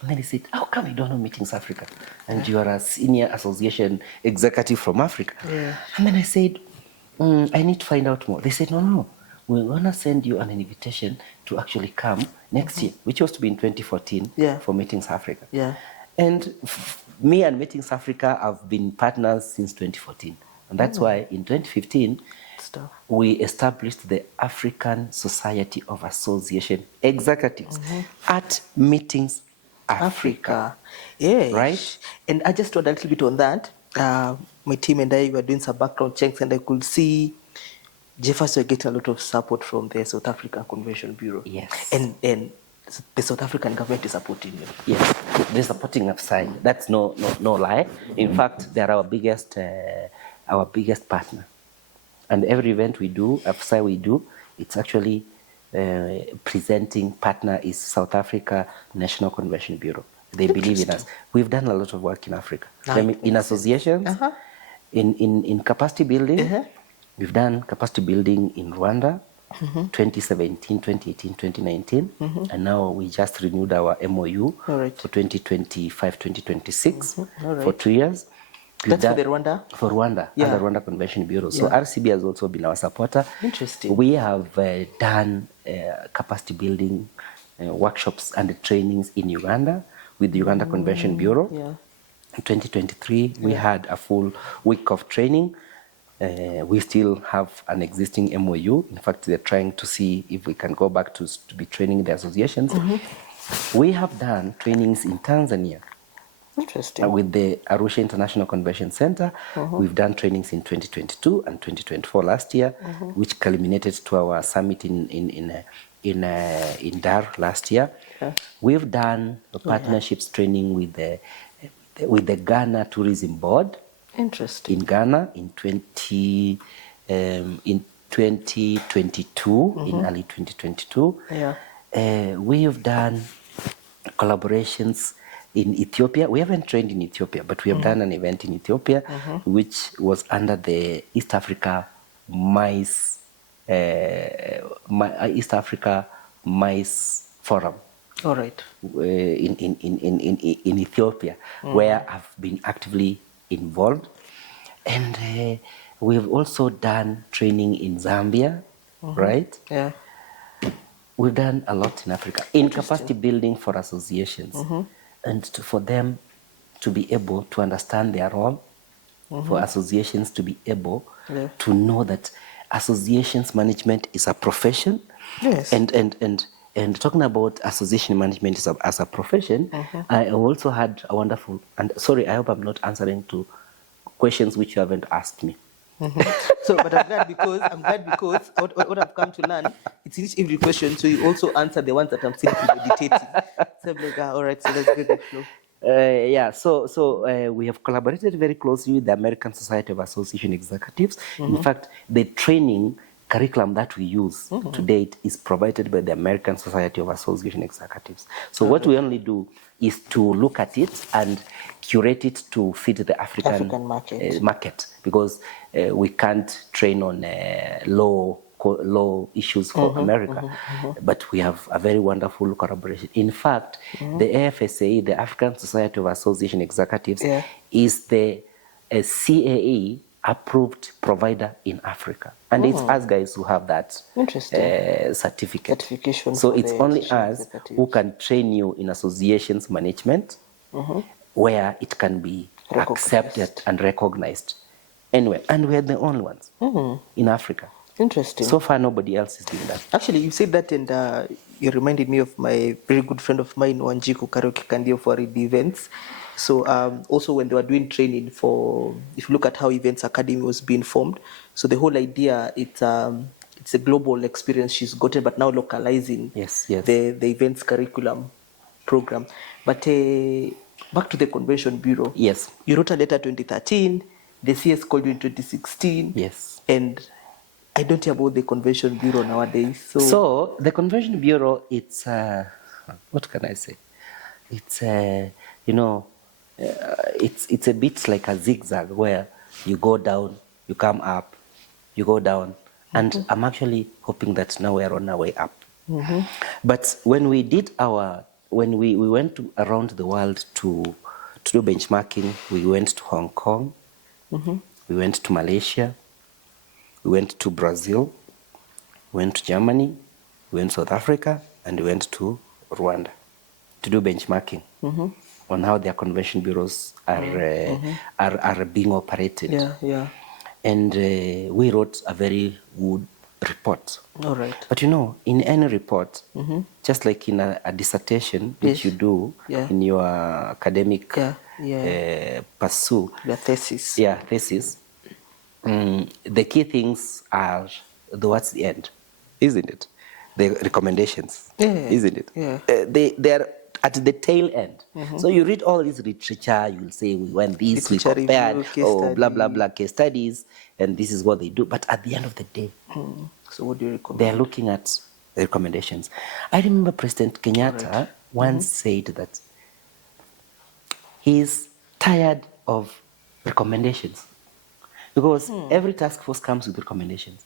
And then they said, how come you don't know Meetings Africa? And you are a senior association executive from Africa. And then I said, I need to find out more. They said, no. We're going to send you an invitation to actually come next year, which was to be in 2014 for Meetings Africa. And me and Meetings Africa have been partners since 2014. And that's why in 2015, we established the African Society of Association Executives at Meetings Africa. Yeah. Right? And I just want a little bit on that. My team and I were doing some background checks, and I could see Jeffers were getting a lot of support from the South African Convention Bureau. Yes. And the South African government is supporting you. Yes, they're supporting AfSAE. That's no lie. In fact, they are our biggest partner. And every event we do, AfSAE we do, it's actually presenting partner is South Africa National Convention Bureau. They believe in us. We've done a lot of work in Africa. In associations, in capacity building. We've done capacity building in Rwanda, 2017, 2018, 2019. And now we just renewed our MOU for 2025, 2026 for 2 years. That's for the Rwanda? For Rwanda, and the Rwanda Convention Bureau. So RCB has also been our supporter. Interesting. We have done capacity building workshops and trainings in Uganda with the Uganda Convention Bureau. In 2023, we had a full week of training. We still have an existing MOU. In fact, they're trying to see if we can go back to be training the associations. We have done trainings in Tanzania. Interesting. With the Arusha International Convention Center. We've done trainings in 2022 and 2024 last year, which culminated to our summit in Dar last year. We've done partnerships training with the Ghana Tourism Board. Interesting. In Ghana in 2022, in early 2022. We have done collaborations in Ethiopia. We haven't trained in Ethiopia, but we have done an event in Ethiopia, which was under the East Africa Mice Forum. All right. In Ethiopia, where I've been actively involved. And we've also done training in Zambia, right? We've done a lot in Africa in capacity building for associations, and for them to be able to understand their role, for associations to be able to know that associations management is a profession. And talking about association management as a profession, I also had a wonderful, and sorry, I hope I'm not answering to questions which you haven't asked me. So, but I'm glad because what I've come to learn, it's in each every question, so you also answer the ones that I'm still meditating. So I'm like, all right, so let's get the flow. Yeah, so we have collaborated very closely with the American Society of Association Executives. In fact, the training curriculum that we use to date is provided by the American Society of Association Executives. So what we only do is to look at it and curate it to fit the African market, because we can't train on law issues for America, but we have a very wonderful collaboration. In fact, the AFSAE, the African Society of Association Executives, is the CAA approved provider in Africa, and it's us guys who have that certification. So it's only us who can train you in associations management, where it can be accepted and recognized anyway, and we're the only ones in Africa. Interesting. So far, nobody else is doing that. Actually, you said that, and you reminded me of my very good friend of mine, Wanjiku Karaoke Kandio, for the events. So also when they were doing training for, if you look at how Events Academy was being formed, so the whole idea, it's a global experience she's gotten, but now localizing the events curriculum program. But back to the Convention Bureau. Yes. You wrote a letter 2013, the CS called you in 2016. Yes. And I don't hear about the Convention Bureau nowadays. So the Convention Bureau, it's what can I say? It's it's a bit like a zigzag where you go down, you come up, you go down, and I'm actually hoping that now we're on our way up. But when we did when we went around the world to do benchmarking, we went to Hong Kong, we went to Malaysia, we went to Brazil, we went to Germany, we went to South Africa, and we went to Rwanda to do benchmarking on how their convention bureaus are being operated. And we wrote a very good report. All right. But in any report, just like in a dissertation which you do in your academic pursuit, your thesis. Thesis. The key things are towards the end, isn't it? The recommendations, isn't it? They are at the tail end. So you read all this literature, you'll say we went this, we compared, blah, blah, blah, case studies, and this is what they do. But at the end of the day, so what do you recommend? They're looking at the recommendations. I remember President Kenyatta once said that he's tired of recommendations, because every task force comes with recommendations.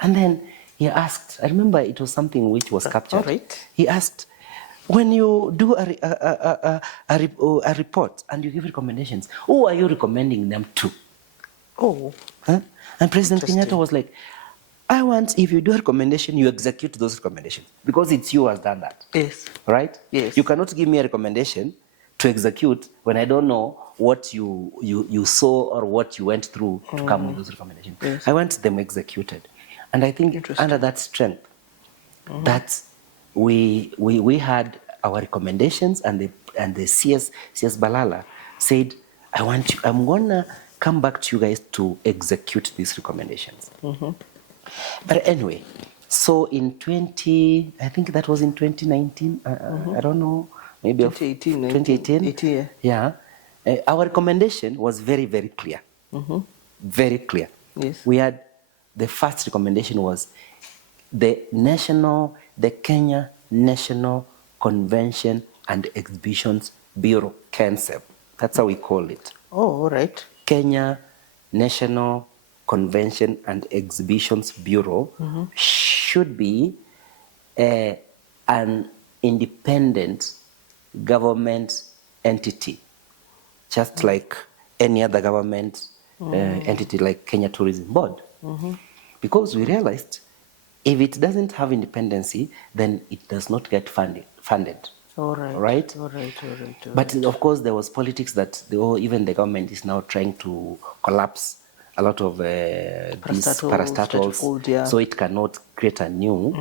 And then he asked, I remember it was something which was captured. He asked, when you do a report and you give recommendations, who are you recommending them to? And President Kenyatta was like, I want, if you do a recommendation, you execute those recommendations, because it's you who has done that. Yes. Right? Yes. You cannot give me a recommendation to execute when I don't know what you saw or what you went through to come with those recommendations. Yes. I want them executed. And I think under that strength, that we had our recommendations, and the CS Balala said, I'm gonna come back to you guys to execute these recommendations. But anyway, so in I think that was in 2019, I don't know, maybe 2018. Our recommendation was very, very clear. Very clear. Yes. We had, the first recommendation was the Kenya National Convention and Exhibitions Bureau, KENSEB. That's how we call it. Oh, all right. Kenya National Convention and Exhibitions Bureau should be an independent government entity, just like any other government entity like Kenya Tourism Board. Because we realized if it doesn't have independency, then it does not get funded. All right. Right? All right. But of course, there was politics that even the government is now trying to collapse a lot of these parastatals, so it cannot create a new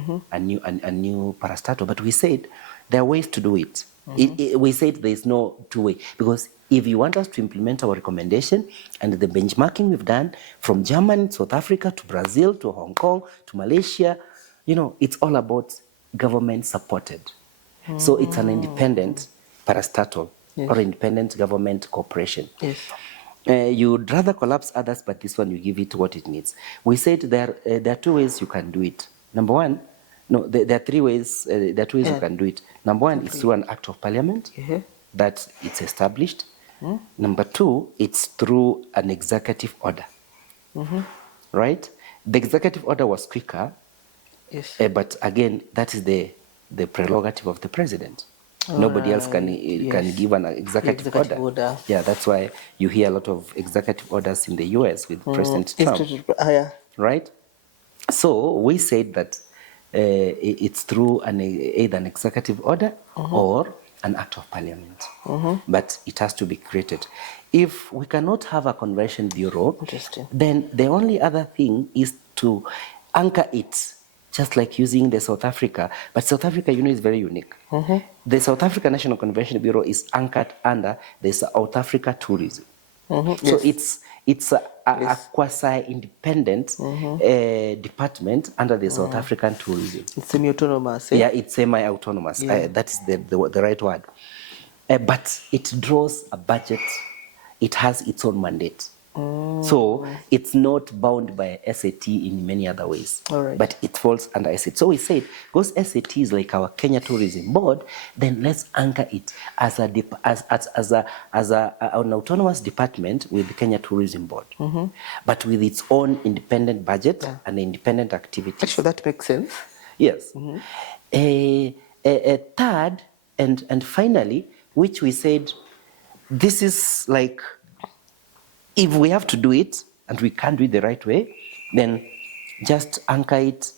parastatal. But we said there are ways to do it. We said there is no two way, because if you want us to implement our recommendation and the benchmarking we've done from Germany, South Africa, to Brazil, to Hong Kong, to Malaysia, it's all about government supported. So it's an independent parastatal or independent government corporation. Yes. You'd rather collapse others, but this one you give it what it needs. We said there are two ways you can do it. Number one, no, there are three ways. There are two ways you can do it. Number one is through an act of parliament that it's established. Number two, it's through an executive order. Right? The executive order was quicker, but again, that is the prerogative of the president. Nobody else can give an executive order. Yeah, that's why you hear a lot of executive orders in the US with President Trump. Right? So we said that it's through either an executive order or an act of parliament. But it has to be created. If we cannot have a convention bureau, then the only other thing is to anchor it, just like using the South Africa. But South Africa, is very unique. The South Africa National Convention Bureau is anchored under the South Africa Tourism. So it's a quasi-independent department under the South African Tourism. It's semi-autonomous. Yeah, it's semi-autonomous. That is the right word. But it draws a budget. It has its own mandate. So it's not bound by SAT in many other ways, but it falls under SAT. So we said, because SAT is like our Kenya Tourism Board, then let's anchor it as an autonomous department with the Kenya Tourism Board, but with its own independent budget and independent activities. Actually, that makes sense. Yes. A third and finally, which we said, this is like, if we have to do it and we can't do it the right way, then just anchor it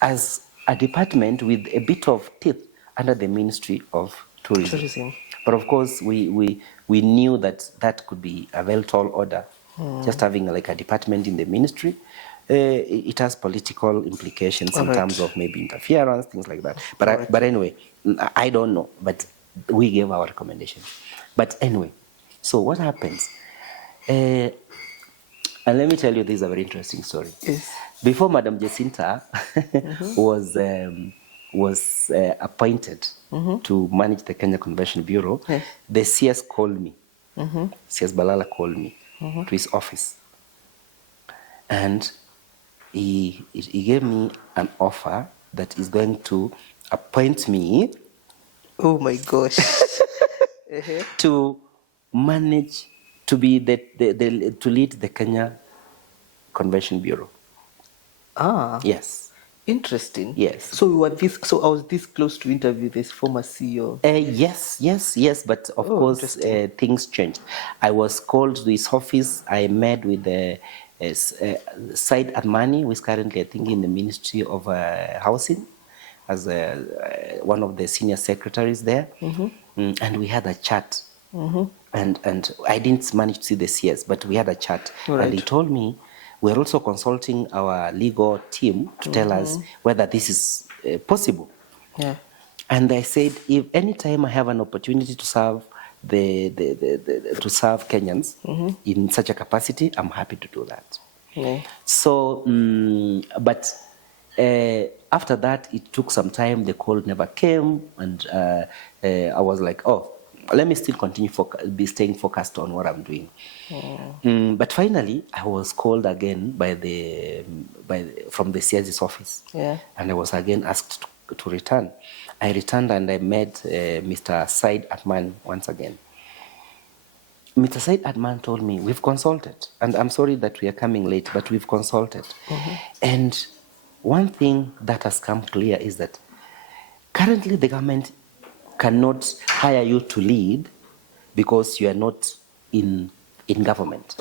as a department with a bit of teeth under the Ministry of Tourism. But of course, we knew that could be a very tall order. Just having like a department in the ministry, it has political implications in terms of maybe interference, things like that. But anyway, I don't know. But we gave our recommendation. But anyway, so what happens? And let me tell you, this is a very interesting story. Before Madam Jacinta was appointed to manage the Kenya Convention Bureau, the CS called me. CS Balala called me to his office. And he gave me an offer that is going to appoint me. Oh my gosh. To manage, to be to lead the Kenya Convention Bureau. Yes. Interesting. Yes. So I was this close to interview this former CEO. Yes. But of course, things changed. I was called to his office. I met with the Said Armani, who is currently, I think, in the Ministry of Housing, as one of the senior secretaries there, and we had a chat. And I didn't manage to see the CS, but we had a chat. And he told me, we're also consulting our legal team to tell us whether this is possible. And I said, if any time I have an opportunity to serve to serve Kenyans in such a capacity, I'm happy to do that. So, but after that, it took some time. The call never came, and I was like, oh, let me still continue be staying focused on what I'm doing. But finally, I was called again from the CS's office, and I was again asked to return. I returned and I met Mr. Said Atman once again. Mr. Said Atman told me, we've consulted, and I'm sorry that we are coming late, but we've consulted. And one thing that has come clear is that currently the government cannot hire you to lead because you are not in government.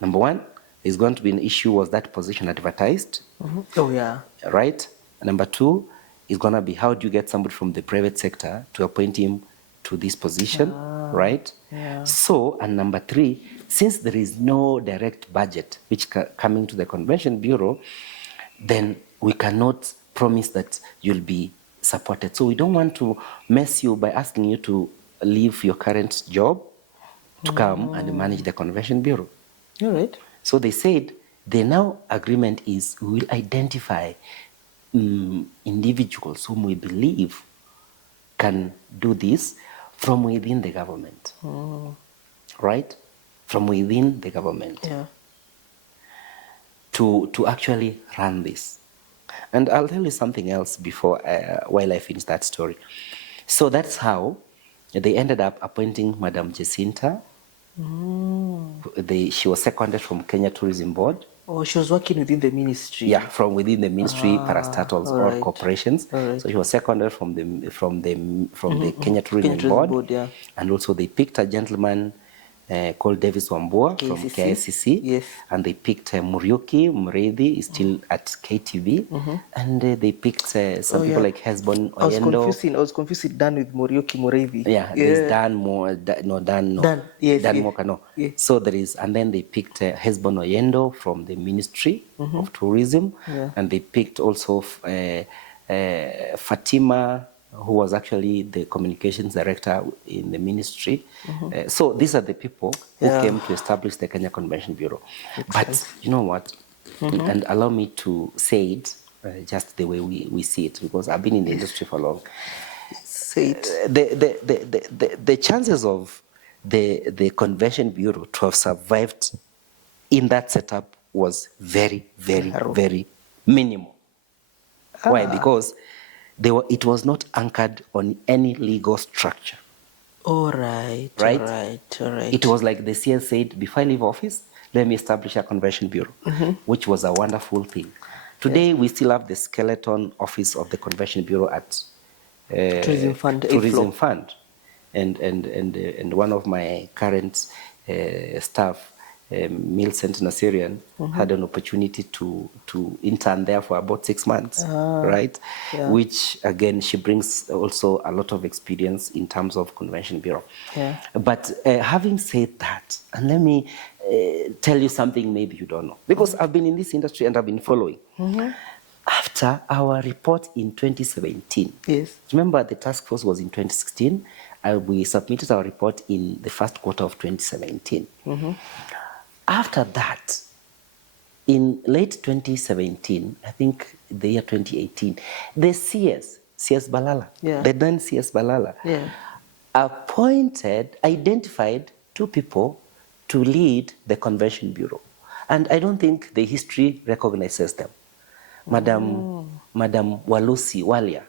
Number one, is going to be an issue, was that position advertised? Right? Number two, is going to be, how do you get somebody from the private sector to appoint him to this position? Right? So, and number three, since there is no direct budget which coming to the Convention Bureau, then we cannot promise that you'll be supported. So we don't want to mess you by asking you to leave your current job to come and manage the Convention Bureau. All right. So they said the now agreement is we will identify individuals whom we believe can do this from within the government, right? From within the government, Yeah. to actually run this. And I'll tell you something else before, while I finish that story. So that's how they ended up appointing Madam Jacinta. She was seconded from Kenya Tourism Board. Oh, she was working within the ministry. Yeah, from within the ministry, parastatals all or right. corporations. All right. So she was seconded from the Kenya Tourism Board. Yeah. And also they picked a gentleman called Davis Wambua from KICC. Yes. And they picked Muriuki Mreithi, is still at KTV. And they picked some people like Hesbon Oyendo. I was confused Dan with Muriuki Mreithi. Yeah, there's Dan Mo, Dan. Yes, Dan yes. Moka, no. Yes. So there is, and then they picked Hesbon Oyendo from the Ministry of Tourism, and they picked also Fatima, who was actually the communications director in the ministry. So these are the people who came to establish the Kenya Convention Bureau. But you know what? And allow me to say it just the way we see it, because I've been in the industry for long. Say it. The chances of the Convention Bureau to have survived in that setup was very, very, very minimal. Why? Because it was not anchored on any legal structure. All right. It was like the CS said, before I leave office, let me establish a Convention Bureau, which was a wonderful thing. Today, we still have the skeleton office of the Convention Bureau at Tourism Fund. And one of my current staff, Millicent Nasirian, had an opportunity to intern there for about 6 months, right? Yeah. Which again, she brings also a lot of experience in terms of Convention Bureau. Yeah. But having said that, and let me tell you something maybe you don't know, because I've been in this industry and I've been following. After our report in 2017, yes, remember the task force was in 2016, we submitted our report in the first quarter of 2017. After that, in late 2017, I think the year 2018, the CS Balala, the then CS Balala, identified 2 people to lead the Convention Bureau. And I don't think the history recognizes them. Madam Walusi Walia.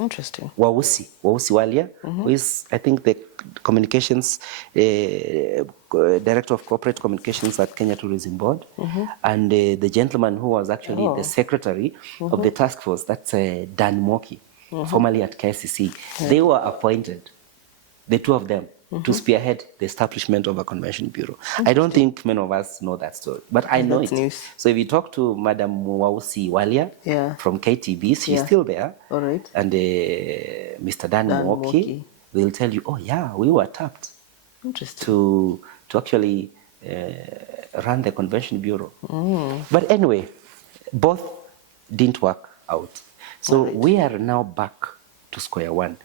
Interesting. Wawusi Walia, who is, I think, the communications director of corporate communications at Kenya Tourism Board, and the gentleman who was actually the secretary of the task force, that's Dan Moki, formerly at KCC. They were appointed, the 2 of them, to spearhead the establishment of a Convention Bureau. I don't think many of us know that story, but I know it. News. So if you talk to Madam Wawusi Walia from KTB, she's still there. All right. And Mr. Dan Moki will tell you, oh yeah, we were tapped to actually run the Convention Bureau. But anyway, both didn't work out. So we are now back to square one.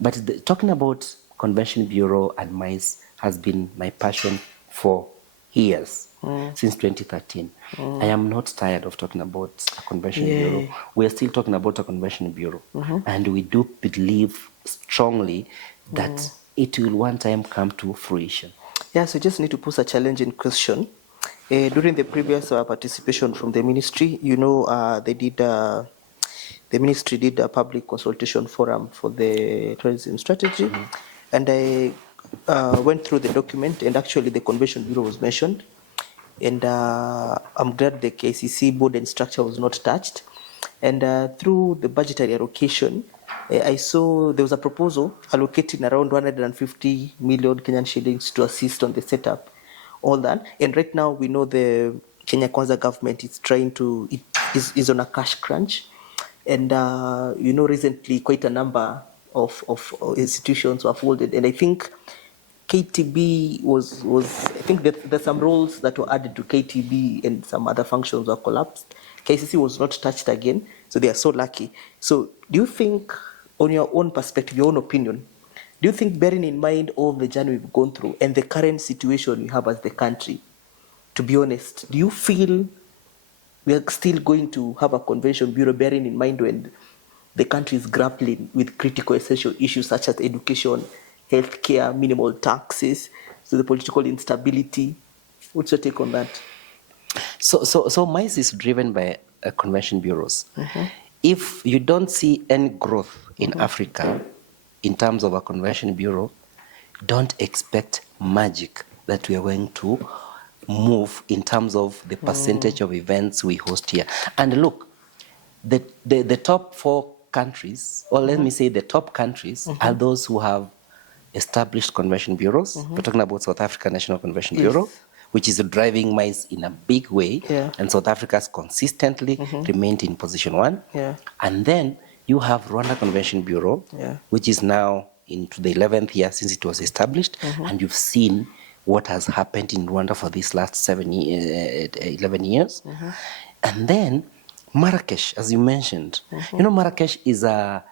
But talking about Convention Bureau and MICE has been my passion for years, since 2013. I am not tired of talking about a Convention Bureau. We are still talking about a Convention Bureau. And we do believe strongly that it will one time come to fruition. Yeah, so just need to pose a challenging question. During the previous participation from the ministry, you know, the ministry did a public consultation forum for the tourism strategy. And I went through the document, and actually the Convention Bureau was mentioned. And I'm glad the KCC board and structure was not touched. And through the budgetary allocation, I saw there was a proposal allocating around 150 million Kenyan shillings to assist on the setup, all that. And right now we know the Kenya Kwanza government is trying to, is on a cash crunch. And you know, recently quite a number of institutions were folded, and I think KTB was I think that there's some roles that were added to KTB and some other functions were collapsed. KCC was not touched again, so they are so lucky. So do you think, on your own perspective, your own opinion, do you think, bearing in mind all the journey we've gone through and the current situation we have as the country, to be honest, do you feel we are still going to have a convention bureau, bearing in mind when the country is grappling with critical essential issues such as education, healthcare, minimal taxes, so the political instability. What's your take on that? So MICE is driven by convention bureaus. If you don't see any growth in Africa in terms of a convention bureau, don't expect magic that we are going to move in terms of the percentage of events we host here. And look, the top 4 countries, or let me say the top countries, are those who have established convention bureaus. We're talking about South Africa National Convention Bureau, which is driving MICE in a big way. And South Africa has consistently remained in position 1. And then you have Rwanda Convention Bureau, which is now into the 11th year since it was established. And you've seen what has happened in Rwanda for these last 11 years. And then Marrakesh, as you mentioned, you know, Marrakesh is a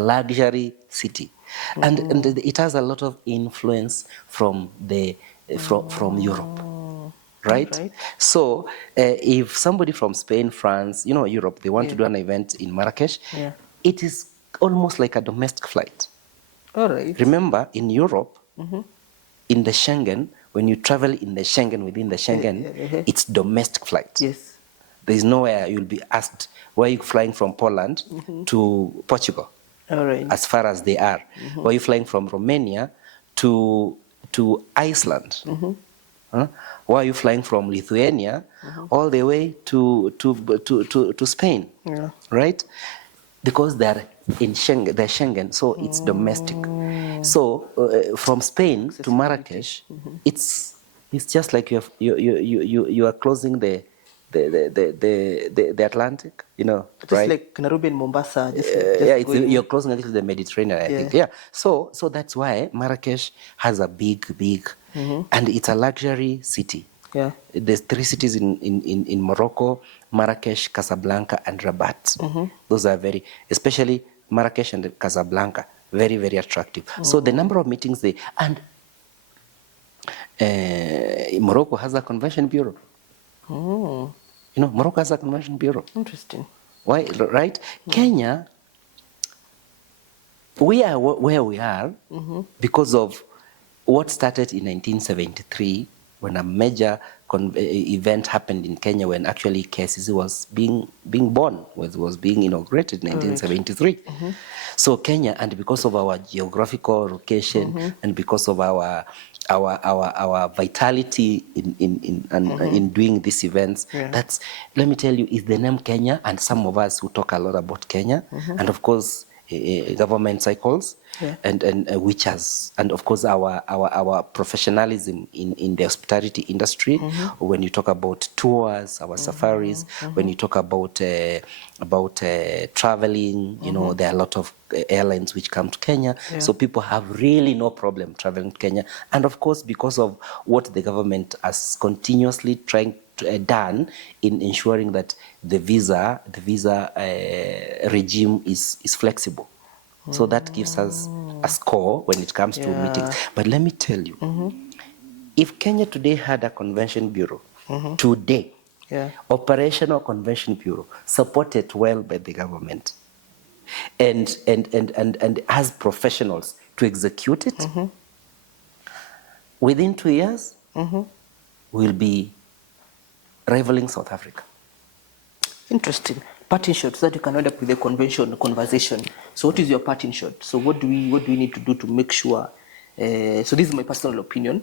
luxury city, and it has a lot of influence from from Europe, right? So if somebody from Spain, France, you know, Europe, they want to do an event in Marrakesh, it is almost like a domestic flight. All right. Remember, in Europe, in the Schengen, when you travel in the Schengen, within the Schengen, it's domestic flight. Yes. There is nowhere you'll be asked, where are you flying from Poland to Portugal? All right. As far as they are. Where are you flying from Romania to Iceland? Why are you flying from Lithuania all the way to Spain? Right? Because they're in Schengen, they're Schengen, so it's domestic. So from Spain to Marrakesh, it's just like you are closing the Atlantic, you know, just right? like Nairobi and Mombasa. You're closing a little the Mediterranean, I think. Yeah. So that's why Marrakesh has a big, and it's a luxury city. Yeah. There's 3 cities in Morocco: Marrakesh, Casablanca, and Rabat. Those are especially Marrakesh and Casablanca, very, very attractive. So the number of meetings and Morocco has a convention bureau. You know, Morocco has a convention bureau. Interesting. Why, right? Kenya, we are where we are because of what started in 1973, when a major event happened in Kenya, when actually KCC was being born, was being inaugurated in 1973. So Kenya, and because of our geographical location and because of our vitality in doing these events, that's, let me tell you, is the name Kenya, and some of us who talk a lot about Kenya, and of course government cycles, and which has, and of course our professionalism in the hospitality industry. When you talk about tours, our safaris, when you talk about traveling, you know, there are a lot of airlines which come to Kenya, so people have really no problem traveling to Kenya. And of course, because of what the government has continuously done in ensuring that the visa regime is flexible. So that gives us a score when it comes to meetings. But let me tell you, if Kenya today had a convention bureau, today, operational convention bureau, supported well by the government, and has professionals to execute it, within 2 years, we'll be rivaling South Africa. Interesting. Parting shot, so that you can end up with a conversation. So what is your parting shot? So what do we need to do to make sure? So this is my personal opinion.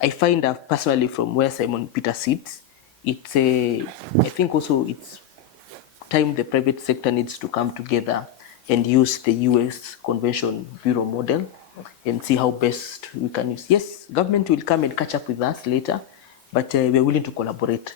I find that personally, from where Simon Peter sits, it's I think also it's time the private sector needs to come together and use the US Convention Bureau model and see how best we can use. Yes, government will come and catch up with us later, but we are willing to collaborate.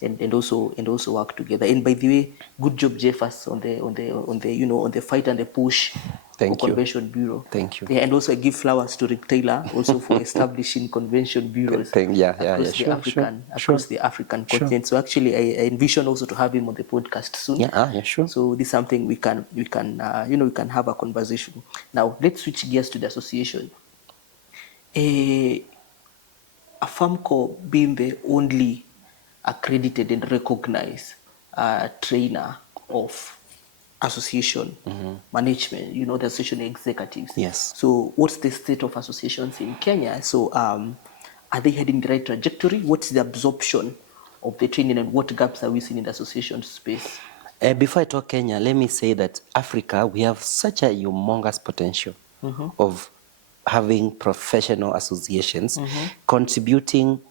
And also work together. And by the way, good job, Jeffers, on the fight and the push for Convention Bureau. Thank you. Yeah, and also I give flowers to Rick Taylor also for establishing convention bureaus across the African continent. So actually, I envision also to have him on the podcast soon. So this is something we can have a conversation. Now let's switch gears to the association. AFAMCO being the only accredited and recognized trainer of association management, you know, the association executives. Yes. So what's the state of associations in Kenya? So are they heading the right trajectory? What's the absorption of the training, and what gaps are we seeing in the association space? Before I talk Kenya, let me say that Africa, we have such a humongous potential of having professional associations contributing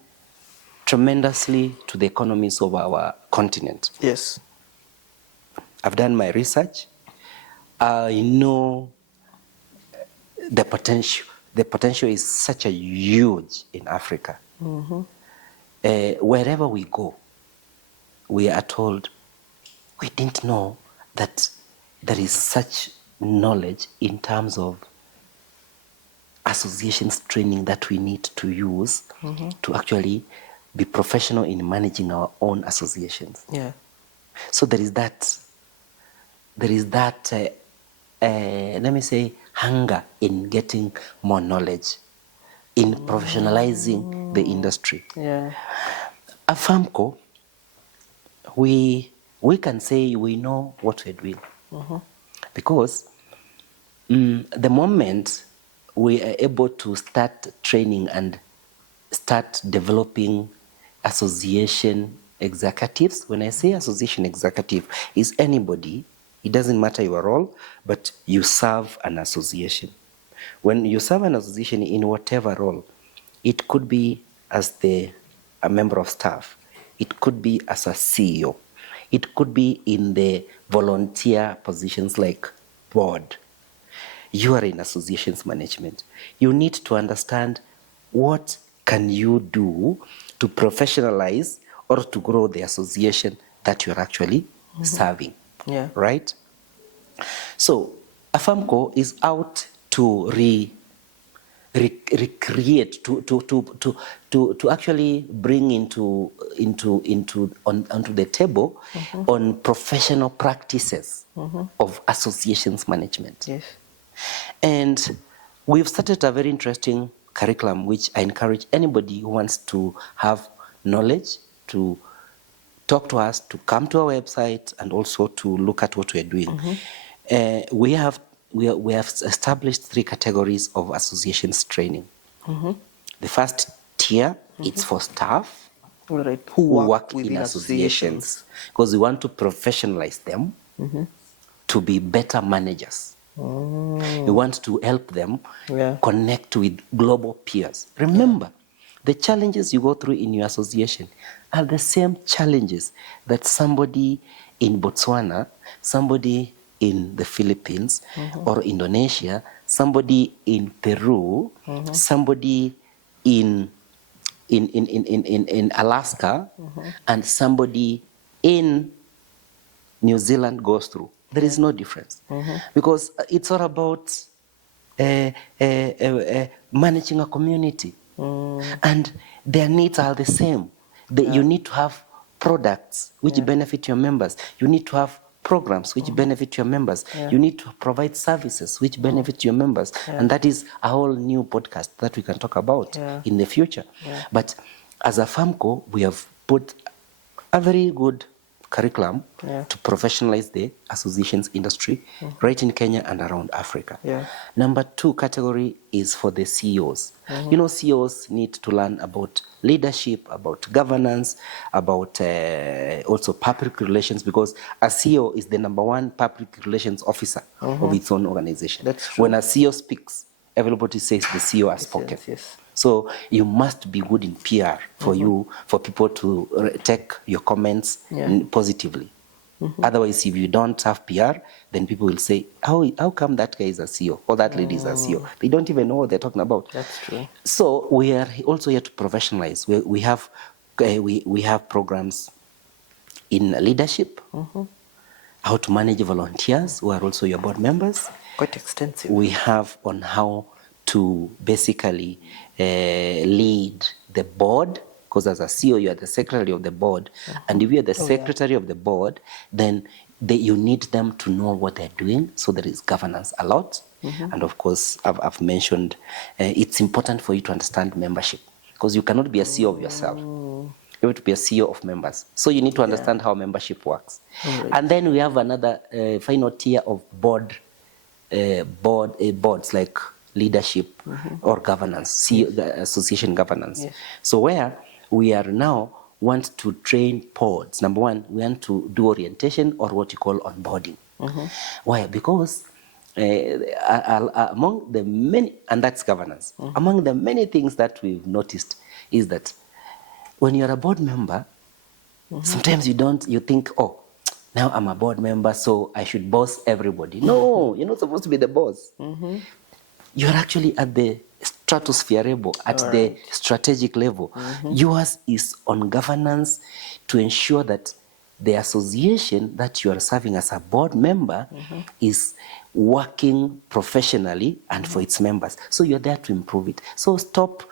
tremendously to the economies of our continent. Yes. I've done my research. I know the potential. The potential is such a huge in Africa. Wherever we go, we are told we didn't know that there is such knowledge in terms of associations training that we need to use to actually be professional in managing our own associations. Yeah. So there is that let me say, hunger in getting more knowledge, in professionalizing the industry. Yeah. AFAMCO, we can say we know what we're doing. Because the moment we are able to start training and start developing association executives, when I say association executive, is anybody, it doesn't matter your role, but you serve an association. When you serve an association in whatever role, it could be as a member of staff, it could be as a CEO, it could be in the volunteer positions like board. You are in associations management. You need to understand what can you do to professionalize or to grow the association that you're actually serving. Yeah. Right? So AFAMCO is out to recreate, to actually bring onto the table on professional practices of associations management. Yes. And we've started a very interesting curriculum, which I encourage anybody who wants to have knowledge to talk to us, to come to our website, and also to look at what we're doing. We have established 3 categories of associations training. The first tier, it's for staff All right. who work in within associations, because we want to professionalize them to be better managers. We want to help them connect with global peers. Remember, the challenges you go through in your association are the same challenges that somebody in Botswana, somebody in the Philippines or Indonesia, somebody in Peru, somebody in Alaska, and somebody in New Zealand goes through. There is no difference, because it's all about managing a community, and their needs are the same. You need to have products which benefit your members. You need to have programs which benefit your members. You need to provide services which benefit your members. And that is a whole new podcast that we can talk about in the future. But as a AFAMCO, we have put a very good curriculum to professionalize the associations industry right in Kenya and around Africa. Number 2 category is for the CEOs. You know, CEOs need to learn about leadership, about governance, about also public relations, because a CEO is the number 1 public relations officer of its own organization. That's true. When a CEO speaks, everybody says the CEO has spoken. Yes. So you must be good in PR for for people to take your comments positively. Otherwise, if you don't have PR, then people will say, how come that guy is a CEO or that lady is a CEO? They don't even know what they're talking about. That's true. So we are also here to professionalize. We have programs in leadership, how to manage volunteers who are also your board members. Quite extensive. We have on how to basically lead the board, because as a CEO, you are the secretary of the board. And if you are the secretary of the board, then you need them to know what they're doing. So there is governance a lot. And of course, I've mentioned it's important for you to understand membership, because you cannot be a CEO of yourself. you have to be a CEO of members. So you need to understand how membership works. Right. And then we have another final tier of boards like leadership or governance, CEO, the association governance. Yes. So where we are now want to train pods. Number one, we want to do orientation or what you call onboarding. Why? Because among the many, and that's governance, among the many things that we've noticed is that when you're a board member, sometimes you think, oh, now I'm a board member, so I should boss everybody. No, you're not supposed to be the boss. You're actually at the stratosphere level, at the strategic level. Yours is on governance to ensure that the association that you are serving as a board member is working professionally and for its members. So you're there to improve it. So stop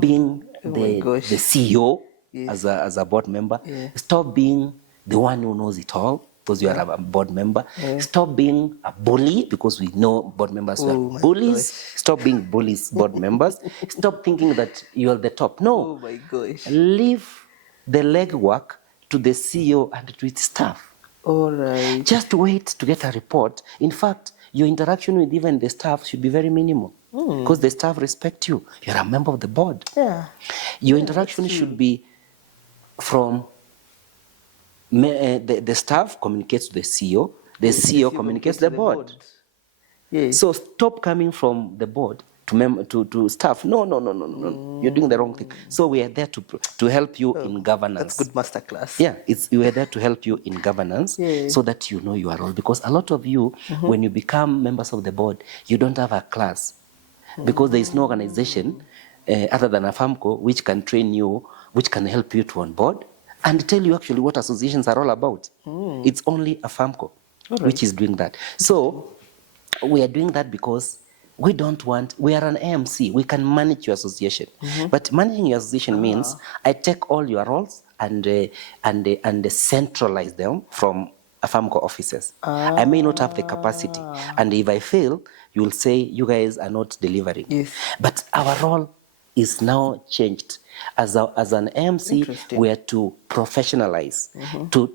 being the CEO as a board member. Stop being the one who knows it all, because you are a board member. Stop being a bully, because we know board members who are bullies. Stop being bullies, board members. Stop thinking that you are the top. No. Oh my gosh. Leave the legwork to the CEO and to its staff. All right. Just wait to get a report. In fact, your interaction with even the staff should be very minimal, because the staff respect you. You're a member of the board. Yeah. Your interaction should be from the staff communicates to the CEO, the CEO communicates to the board. Yes. So stop coming from the board to staff. No. You're doing the wrong thing. So we are there to help you in governance. That's good masterclass. Yeah, we are there to help you in governance so that you know your role. Because a lot of you, when you become members of the board, you don't have a class. Because there is no organization other than AFAMCO which can train you, which can help you to onboard and tell you actually what associations are all about. It's only AFAMCO which is doing that. So we are doing that because we are an AMC, we can manage your association. But managing your association means I take all your roles and centralize them from AFAMCO offices. I may not have the capacity. And if I fail, you will say you guys are not delivering. Yes. But our role is now changed. As an AMC, we are to professionalize, to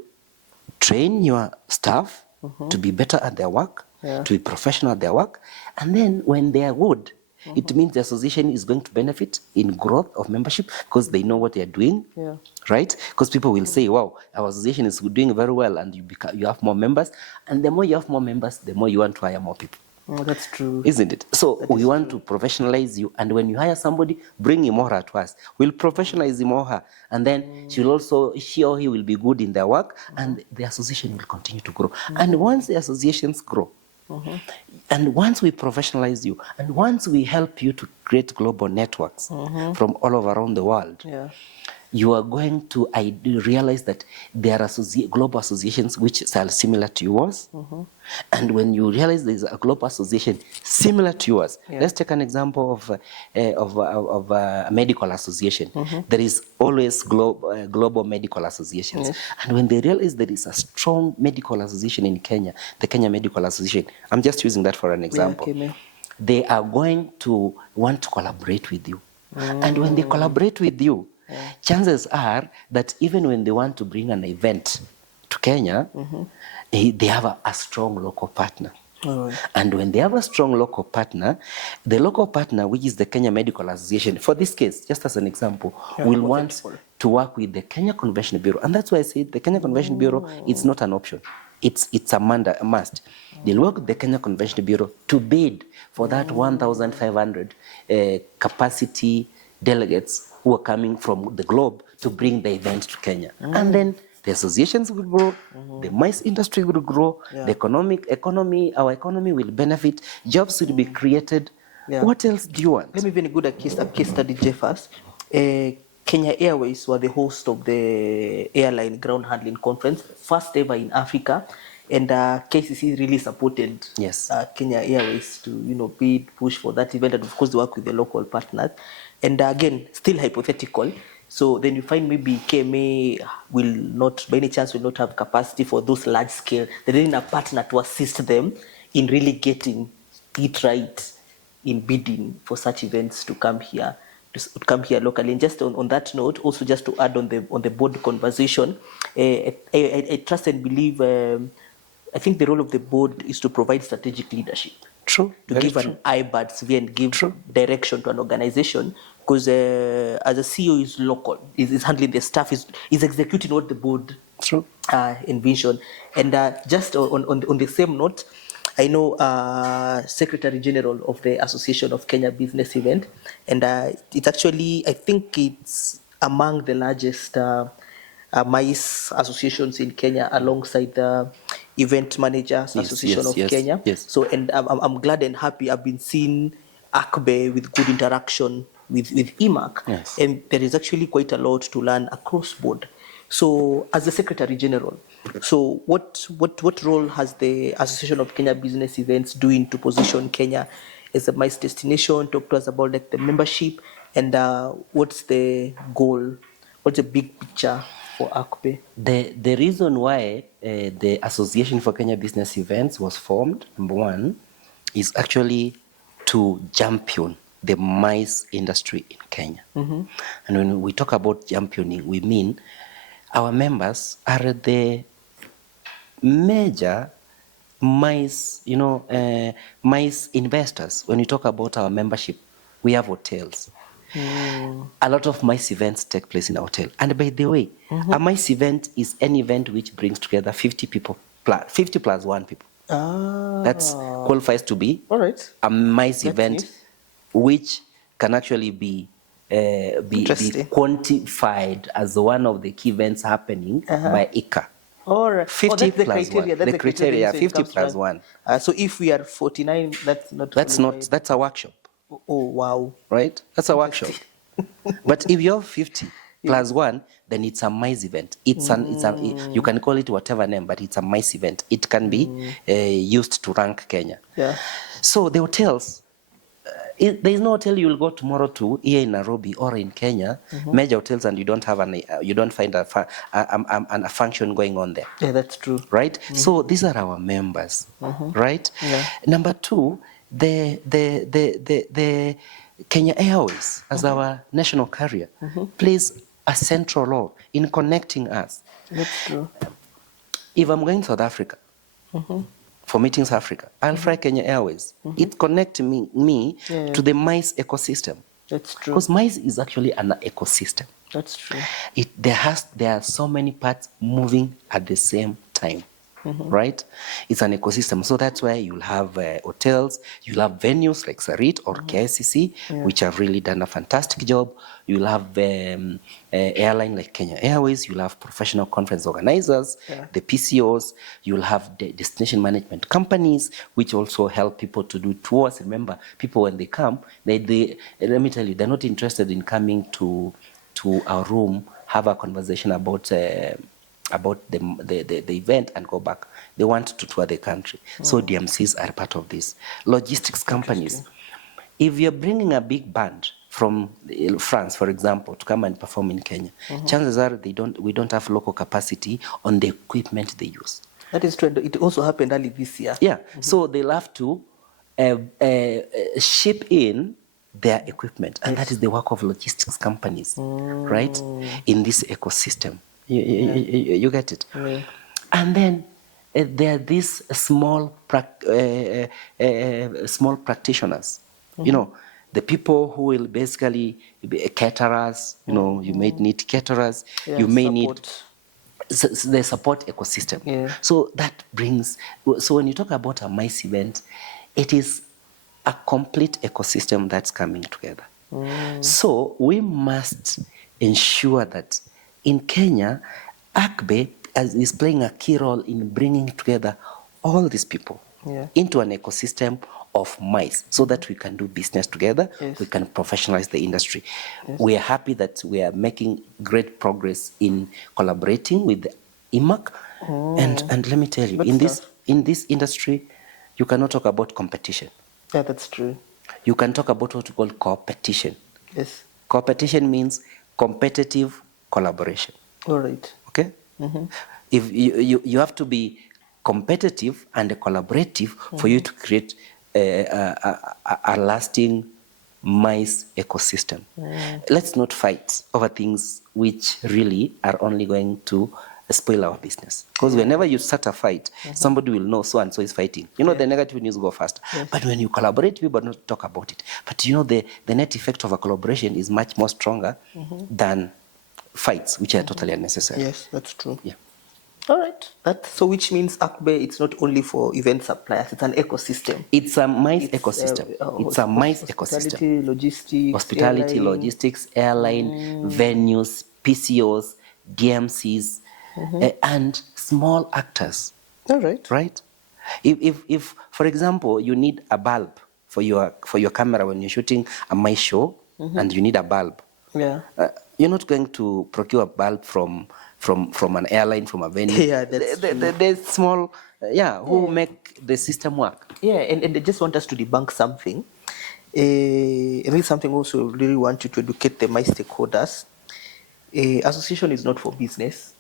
train your staff to be better at their work, to be professional at their work. And then when they are good, it means the association is going to benefit in growth of membership because they know what they are doing, right? Because people will say, wow, our association is doing very well, and you have more members. And the more you have more members, the more you want to hire more people. Oh, that's true. Isn't it? So we want to professionalize you, and when you hire somebody, bring him or her to us. We'll professionalize him or her, and then she or he will be good in their work, and the association will continue to grow. And once the associations grow, and once we professionalize you, and once we help you to create global networks from all over around the world, you are going to realize that there are global associations which are similar to yours. And when you realize there is a global association similar to yours, let's take an example of a medical association. There is always global medical associations. And when they realize there is a strong medical association in Kenya, the Kenya Medical Association, I'm just using that for an example, they are going to want to collaborate with you. And when they collaborate with you, chances are that even when they want to bring an event to Kenya, they have a strong local partner. And when they have a strong local partner, the local partner, which is the Kenya Medical Association, for this case, just as an example, will want to work with the Kenya Convention Bureau. And that's why I say the Kenya Convention Bureau, it's not an option. It's a must. They'll work with the Kenya Convention Bureau to bid for that 1,500 capacity delegates who are coming from the globe to bring the event to Kenya. And then the associations will grow, the mice industry will grow, the our economy will benefit, jobs will be created. What else do you want? Let me give you a case study, Jeffers. Kenya Airways were the host of the airline ground handling conference, first ever in Africa. And KCC really supported Kenya Airways to bid, push for that event, and of course work with the local partners. And again, still hypothetical. So then you find maybe KMA will not, by any chance, will not have capacity for those large scale. They need a partner to assist them in really getting it right in bidding for such events to come here come here locally. And just on that note, also just to add on the board conversation, I trust and believe. I think the role of the board is to provide strategic leadership. True. To give an eye-birds view and give direction to an organization, because as a CEO is local, is handling the staff, is executing what the board envision. And just on the same note, I know Secretary General of the Association of Kenya Business Event, and it's actually, I think it's among the largest MICE associations in Kenya, alongside the Event Managers Association of Kenya. So, and I'm glad and happy I've been seeing AKBE with good interaction with EMAC, and there is actually quite a lot to learn across board. So, as the Secretary General, so what role has the Association of Kenya Business Events doing to position Kenya as a MICE destination? Talk to us about like the membership, and what's the goal? What's the big picture for AKBE? The reason why the Association for Kenya Business Events was formed, number one, is actually to champion the MICE industry in Kenya. And when we talk about championing, we mean our members are the major MICE, MICE investors. When we talk about our membership, we have hotels. A lot of MICE events take place in a hotel. And by the way, a MICE event is an event which brings together 50 people, 50 plus 1 people. That qualifies to be a MICE event, which can actually be quantified as one of the key events happening by ICCA. 50 plus 1. The criteria, 50 plus 1. So if we are 49, that's not. That's a workshop. Oh, wow. Right? That's a workshop. But if you're 50 plus 1, then it's a MICE event. You can call it whatever name, but it's a MICE event. It can be used to rank Kenya. So the hotels, there is no hotel you will go tomorrow to here in Nairobi or in Kenya, major hotels, and you don't find a function going on there. Yeah, that's true. Right? So these are our members. Right? Number 2, the Kenya Airways, as our national carrier, plays a central role in connecting us. That's true. If I'm going to South Africa for Meetings Africa, I'll fly Kenya Airways. It connects me to the MICE ecosystem. That's true. Because MICE is actually an ecosystem. That's true. There are so many parts moving at the same time. Right? It's an ecosystem. So that's why you'll have hotels, you'll have venues like Sarit or KICC, which have really done a fantastic job. You'll have airline like Kenya Airways, you'll have professional conference organizers, the PCOs, you'll have the destination management companies, which also help people to do tours. Remember, people when they come, let me tell you, they're not interested in coming to our room, have a conversation about the event and go back. They want to tour the country. So DMCs are part of this. Logistics companies. If you're bringing a big band from France, for example, to come and perform in Kenya, chances are we don't have local capacity on the equipment they use. That is true. It also happened early this year. Yeah. So they'll have to ship in their equipment. And that is the work of logistics companies, right? In this ecosystem. You get it? And then there are these small practitioners, the people who will basically be caterers, you may need caterers, you may need the support ecosystem. So that brings, so when you talk about a MICE event, it is a complete ecosystem that's coming together. So we must ensure that in Kenya, AKBE is playing a key role in bringing together all these people into an ecosystem of MICE so that we can do business together, we can professionalize the industry. We are happy that we are making great progress in collaborating with the IMAC. And let me tell you, in this industry, you cannot talk about competition. Yeah, that's true. You can talk about what we call competition. Yes. Competition means competitive collaboration. All right. Okay? If you have to be competitive and collaborative for you to create a lasting MICE ecosystem. Let's not fight over things which really are only going to spoil our business. Because whenever you start a fight, somebody will know so and so is fighting. You know, the negative news go fast. But when you collaborate, people not talk about it. But you know, the net effect of a collaboration is much more stronger than fights, which are totally unnecessary. Yes, that's true. Yeah. All right. So which means AKBE, it's not only for event suppliers, it's an ecosystem. It's a MICE ecosystem. It's a MICE ecosystem. Hospitality, logistics, airline, venues, PCOs, DMCs, and small actors. All right. Right? If, for example, you need a bulb for your camera when you're shooting a MICE show, and you need a bulb, you're not going to procure a bulb from an airline, from a venue. Yeah, that's the small, who make the system work. Yeah, and they just want us to debunk something. And it's something also really want you to educate the MICE stakeholders. Association is not for business.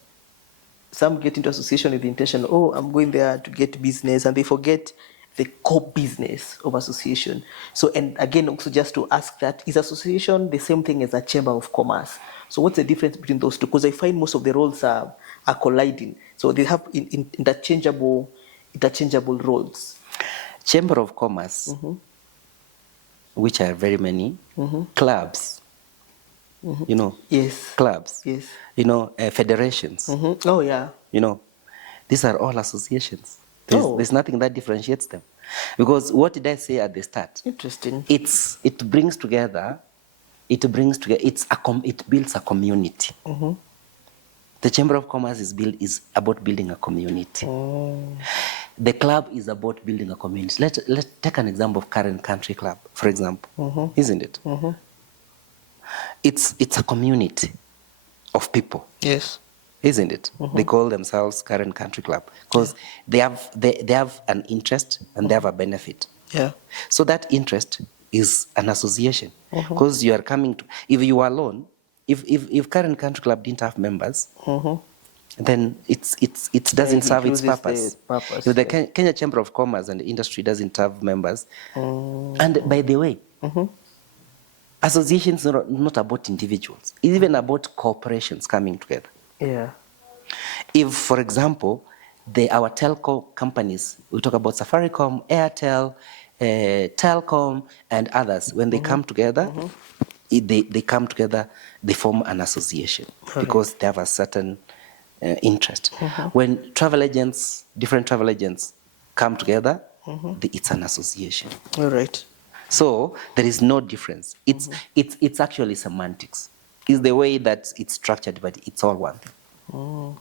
Some get into association with the intention, oh, I'm going there to get business, and they forget the core business of association. So, and again, also just to ask that, is association the same thing as a chamber of commerce? So what's the difference between those two? Because I find most of the roles are colliding. So they have interchangeable roles. Chamber of Commerce, which are very many, clubs, you know, clubs, you know, federations. Oh, yeah. You know, these are all associations. There's nothing that differentiates them. Because what did I say at the start? Interesting. It brings together, it builds a community. The Chamber of Commerce is about building a community. The club is about building a community. Let's take an example of Current Country Club, for example, isn't it? It's a community of people. Yes. Isn't it? They call themselves Current Country Club because they have an interest and they have a benefit. Yeah. So that interest is an association because you are coming to. If you are alone, if Current Country Club didn't have members, then it doesn't serve its purpose. If the Kenya Chamber of Commerce and Industry doesn't have members, and by the way, associations are not about individuals. It's even about corporations coming together. Yeah. If, for example, our telco companies, we talk about Safaricom, Airtel, Telcom, and others, when they come together, they come together, they form an association because they have a certain interest. When different travel agents come together, it's an association. All right. So there is no difference. It's actually semantics. It's the way that it's structured, but it's all one thing. All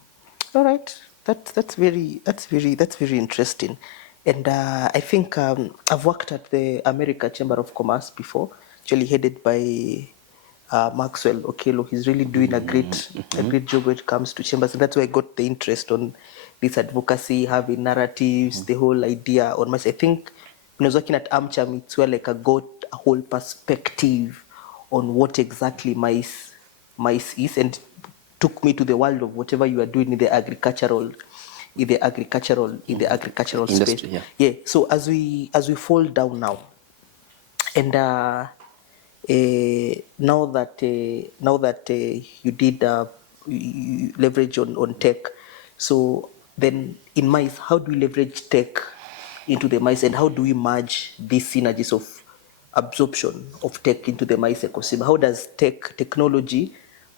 right, that's very interesting, and I think I've worked at the America Chamber of Commerce before, actually headed by Maxwell Okelo. He's really doing a great job when it comes to chambers, and that's why I got the interest on this advocacy, having narratives, the whole idea on MICE. I think when I was working at AmCham, it's where like I got a whole perspective on what exactly MICE is, and took me to the world of whatever you are doing in the agricultural Industry, space. Yeah. So as we fall down now, and now that you did you leverage on tech, so then in MICE, how do we leverage tech into the MICE, and how do we merge these synergies of absorption of tech into the MICE ecosystem? How does technology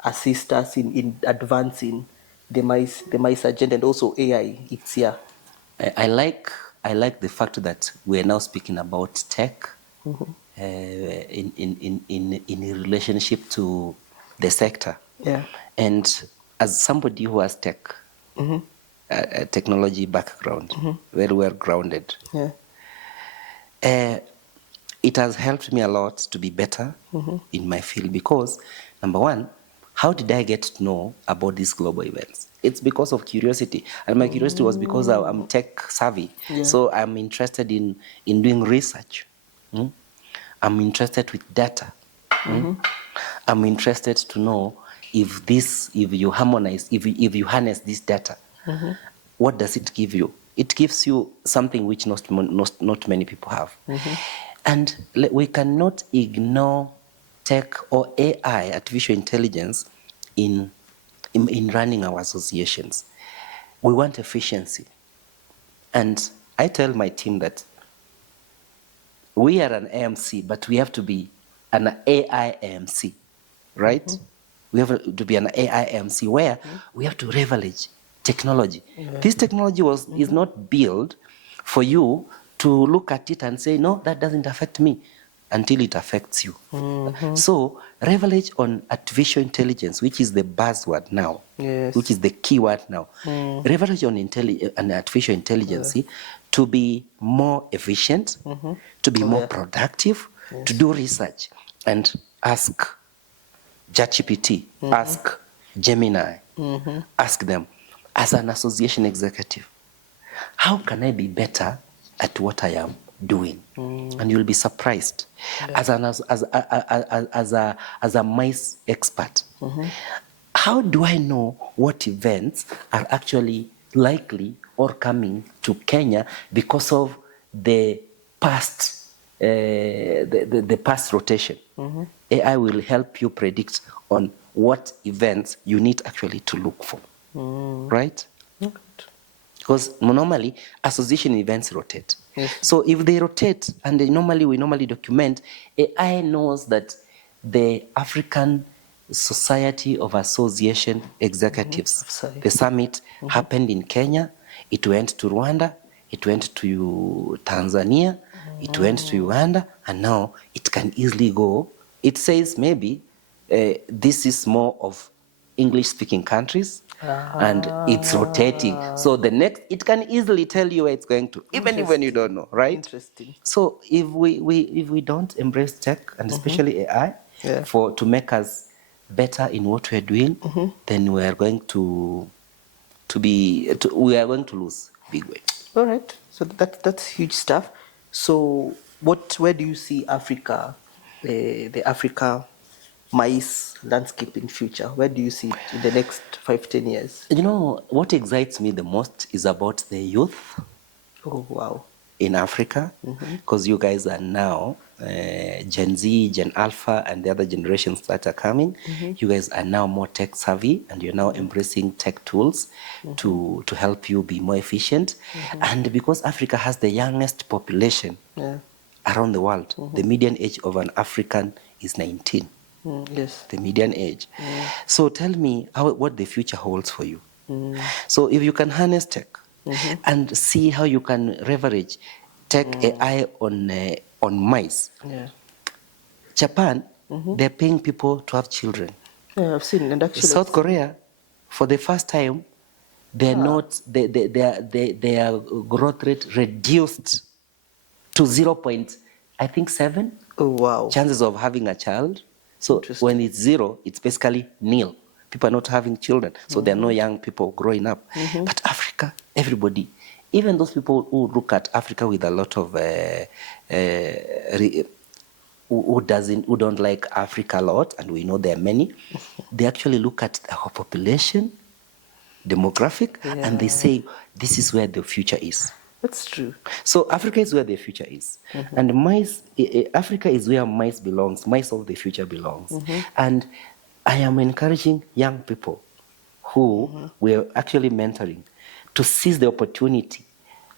assist us in advancing the MICE agenda, and also AI? It's here. I like the fact that we are now speaking about tech in relationship to the sector. Yeah. And as somebody who has a technology background, very well grounded, it has helped me a lot to be better in my field because, number one, how did I get to know about these global events? It's because of curiosity. And my curiosity was because I'm tech savvy. Yeah. So I'm interested in doing research. I'm interested with data. I'm interested to know if you harmonize, if you harness this data, what does it give you? It gives you something which not many people have. And we cannot ignore tech or AI, artificial intelligence, in running our associations. We want efficiency. And I tell my team that we are an AMC, but we have to be an AI AMC, right? Mm-hmm. We have to be an AI AMC where we have to leverage technology. Yeah. This technology is not built for you to look at it and say, no, that doesn't affect me, until it affects you. So leverage on artificial intelligence, which is the buzzword now, which is the keyword now. Leverage on artificial intelligence to be more efficient, to be more productive, to do research, and ask ChatGPT, ask Gemini, ask them, as an association executive, how can I be better at what I am doing? And you'll be surprised. As a mice expert, how do I know what events are actually likely or coming to Kenya because of the past the past rotation? AI will help you predict on what events you need actually to look for, right? Because normally association events rotate. So if they rotate, and we normally document, AI knows that the African Society of Association Executives, AfSAE, the summit happened in Kenya, it went to Rwanda, it went to Tanzania, it went to Uganda, and now it can easily go. It says maybe this is more of English-speaking countries, and it's rotating. So the next, it can easily tell you where it's going to, even when you don't know, right? Interesting. So if we don't embrace tech, and especially AI, to make us better in what we're doing, then we are going to lose big way. All right. So that's huge stuff. So where do you see Africa, the Africa mice landscape in future? Where do you see it in the next 5-10 years? You know, what excites me the most is about the youth. Oh, wow. In Africa, because you guys are now Gen Z, Gen Alpha, and the other generations that are coming. You guys are now more tech savvy, and you're now embracing tech tools to help you be more efficient. And because Africa has the youngest population around the world, the median age of an African is 19. Yes. The median age. So tell me what the future holds for you. So if you can harness tech, and see how you can leverage tech AI on mice. Japan, they're paying people to have children. Yeah, I've seen. And actually, South Korea, for the first time, they're not their growth rate reduced to 0.7. Oh, wow. Chances of having a child. So when it's 0, it's basically nil. People are not having children, so there are no young people growing up. But Africa, everybody, even those people who look at Africa with a lot of who don't like Africa a lot, and we know there are many, they actually look at our population, demographic, and they say this is where the future is. That's true. So Africa is where the future is, and Africa is where mice belongs. Mice of the future belongs, and I am encouraging young people who we are actually mentoring to seize the opportunity,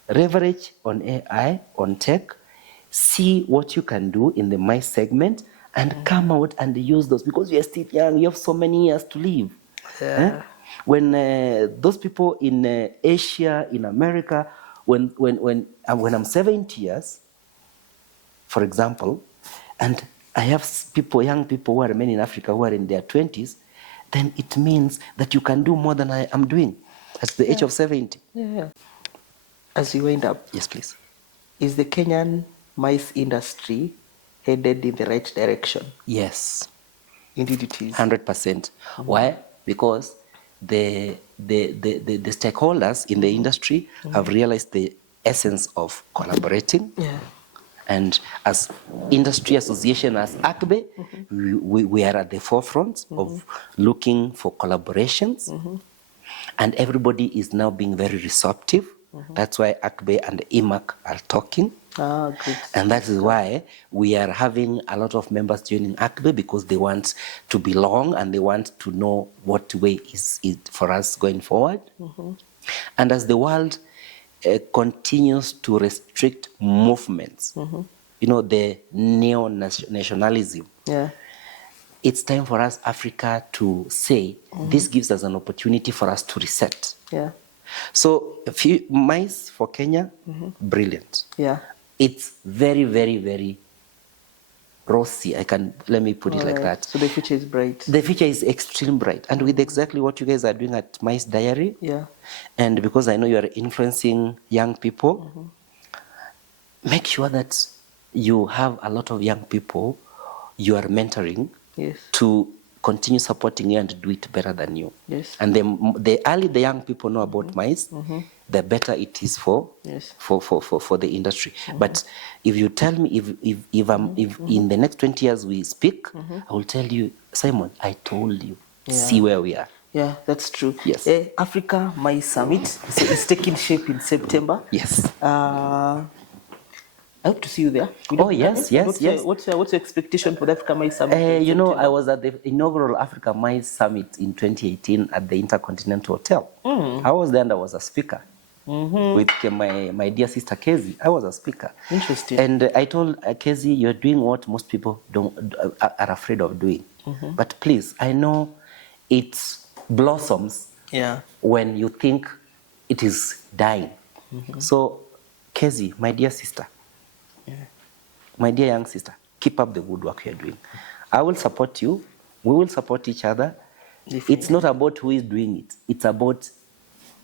leverage on AI, on tech, see what you can do in the mice segment, and come out and use those, because you are still young, you have so many years to live. When those people in Asia, in America, when I'm 70 years, for example, and I have young people who are remaining in Africa who are in their 20s, then it means that you can do more than I am doing at the age of 70. As you wind up, yes, please. Is the Kenyan mice industry headed in the right direction? Yes. Indeed it is. 100%. Why? Because the stakeholders in the industry have realized the essence of collaborating. And as industry association, as AKBE, we are at the forefront of looking for collaborations. And everybody is now being very receptive. That's why AKBE and IMAC are talking. Great. And that is why we are having a lot of members joining AKBE, because they want to belong and they want to know what way is it for us going forward. And as the world continues to restrict movements, the neo-nationalism, it's time for us, Africa, to say this gives us an opportunity for us to reset. So a few mice for Kenya, brilliant. It's very, very, very rosy. Let me put it like that. So the future is bright. The future is extremely bright. And with exactly what you guys are doing at Mice Diary, and because I know you are influencing young people, make sure that you have a lot of young people you are mentoring to continue supporting you and do it better than you. And the earlier the young people know about mice, the better it is for the industry. But if you tell me, if in the next 20 years we speak, I will tell you, Simon, I told you, see where we are. Yeah, that's true. Yes. Africa Mice Summit is taking shape in September. Yes. I hope to see you there. Yes. What's your expectation for the Africa Mice Summit? I was at the inaugural Africa Mice Summit in 2018 at the Intercontinental Hotel. I was there and I was a speaker with my dear sister Kezi. I was a speaker. Interesting. And I told Kezi, you're doing what most people are afraid of doing. But please, I know it blossoms when you think it is dying. So, Kezi, my dear sister, my dear young sister, keep up the good work you're doing. I will support you. We will support each other. It's not about who is doing it. It's about,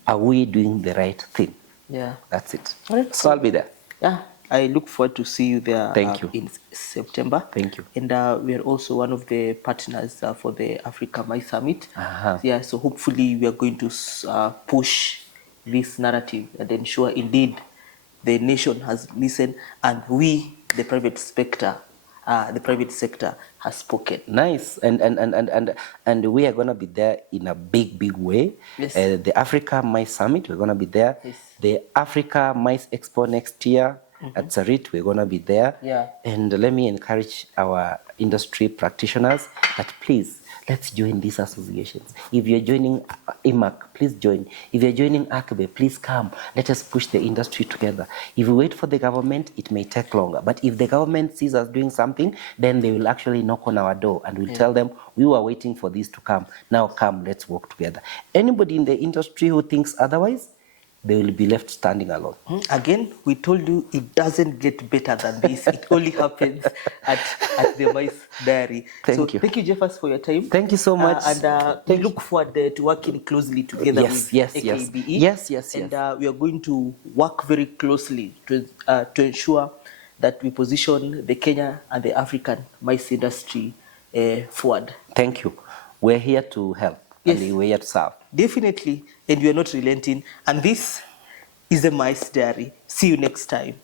are we doing the right thing? That's it. So I'll be there. I look forward to see you there. Thank you. In September. Thank you. And we are also one of the partners for the Africa Mice Summit. So hopefully we are going to push this narrative and ensure indeed the nation has listened and we, the private sector, has spoken. Nice. And we are going to be there in a big way. The Africa Mice Summit, we're going to be there. The Africa Mice Expo next year at Sarit, we're going to be there. And let me encourage our industry practitioners that please, let's join these associations. If you're joining IMAC, please join. If you're joining AKBE, please come. Let us push the industry together. If we wait for the government, it may take longer. But if the government sees us doing something, then they will actually knock on our door and we'll tell them, we were waiting for this to come. Now come, let's work together. Anybody in the industry who thinks otherwise, they will be left standing alone. Again, we told you it doesn't get better than this. It only happens at the Mice Diary. Thank you. Thank you, Jeffers, for your time. Thank you so much. We look forward to working closely together with AKBE. Yes. And we are going to work very closely to ensure that we position the Kenya and the African mice industry forward. Thank you. We're here to help. And we're here to serve. Definitely. And we are not relenting. And this is the Mice Diary. See you next time.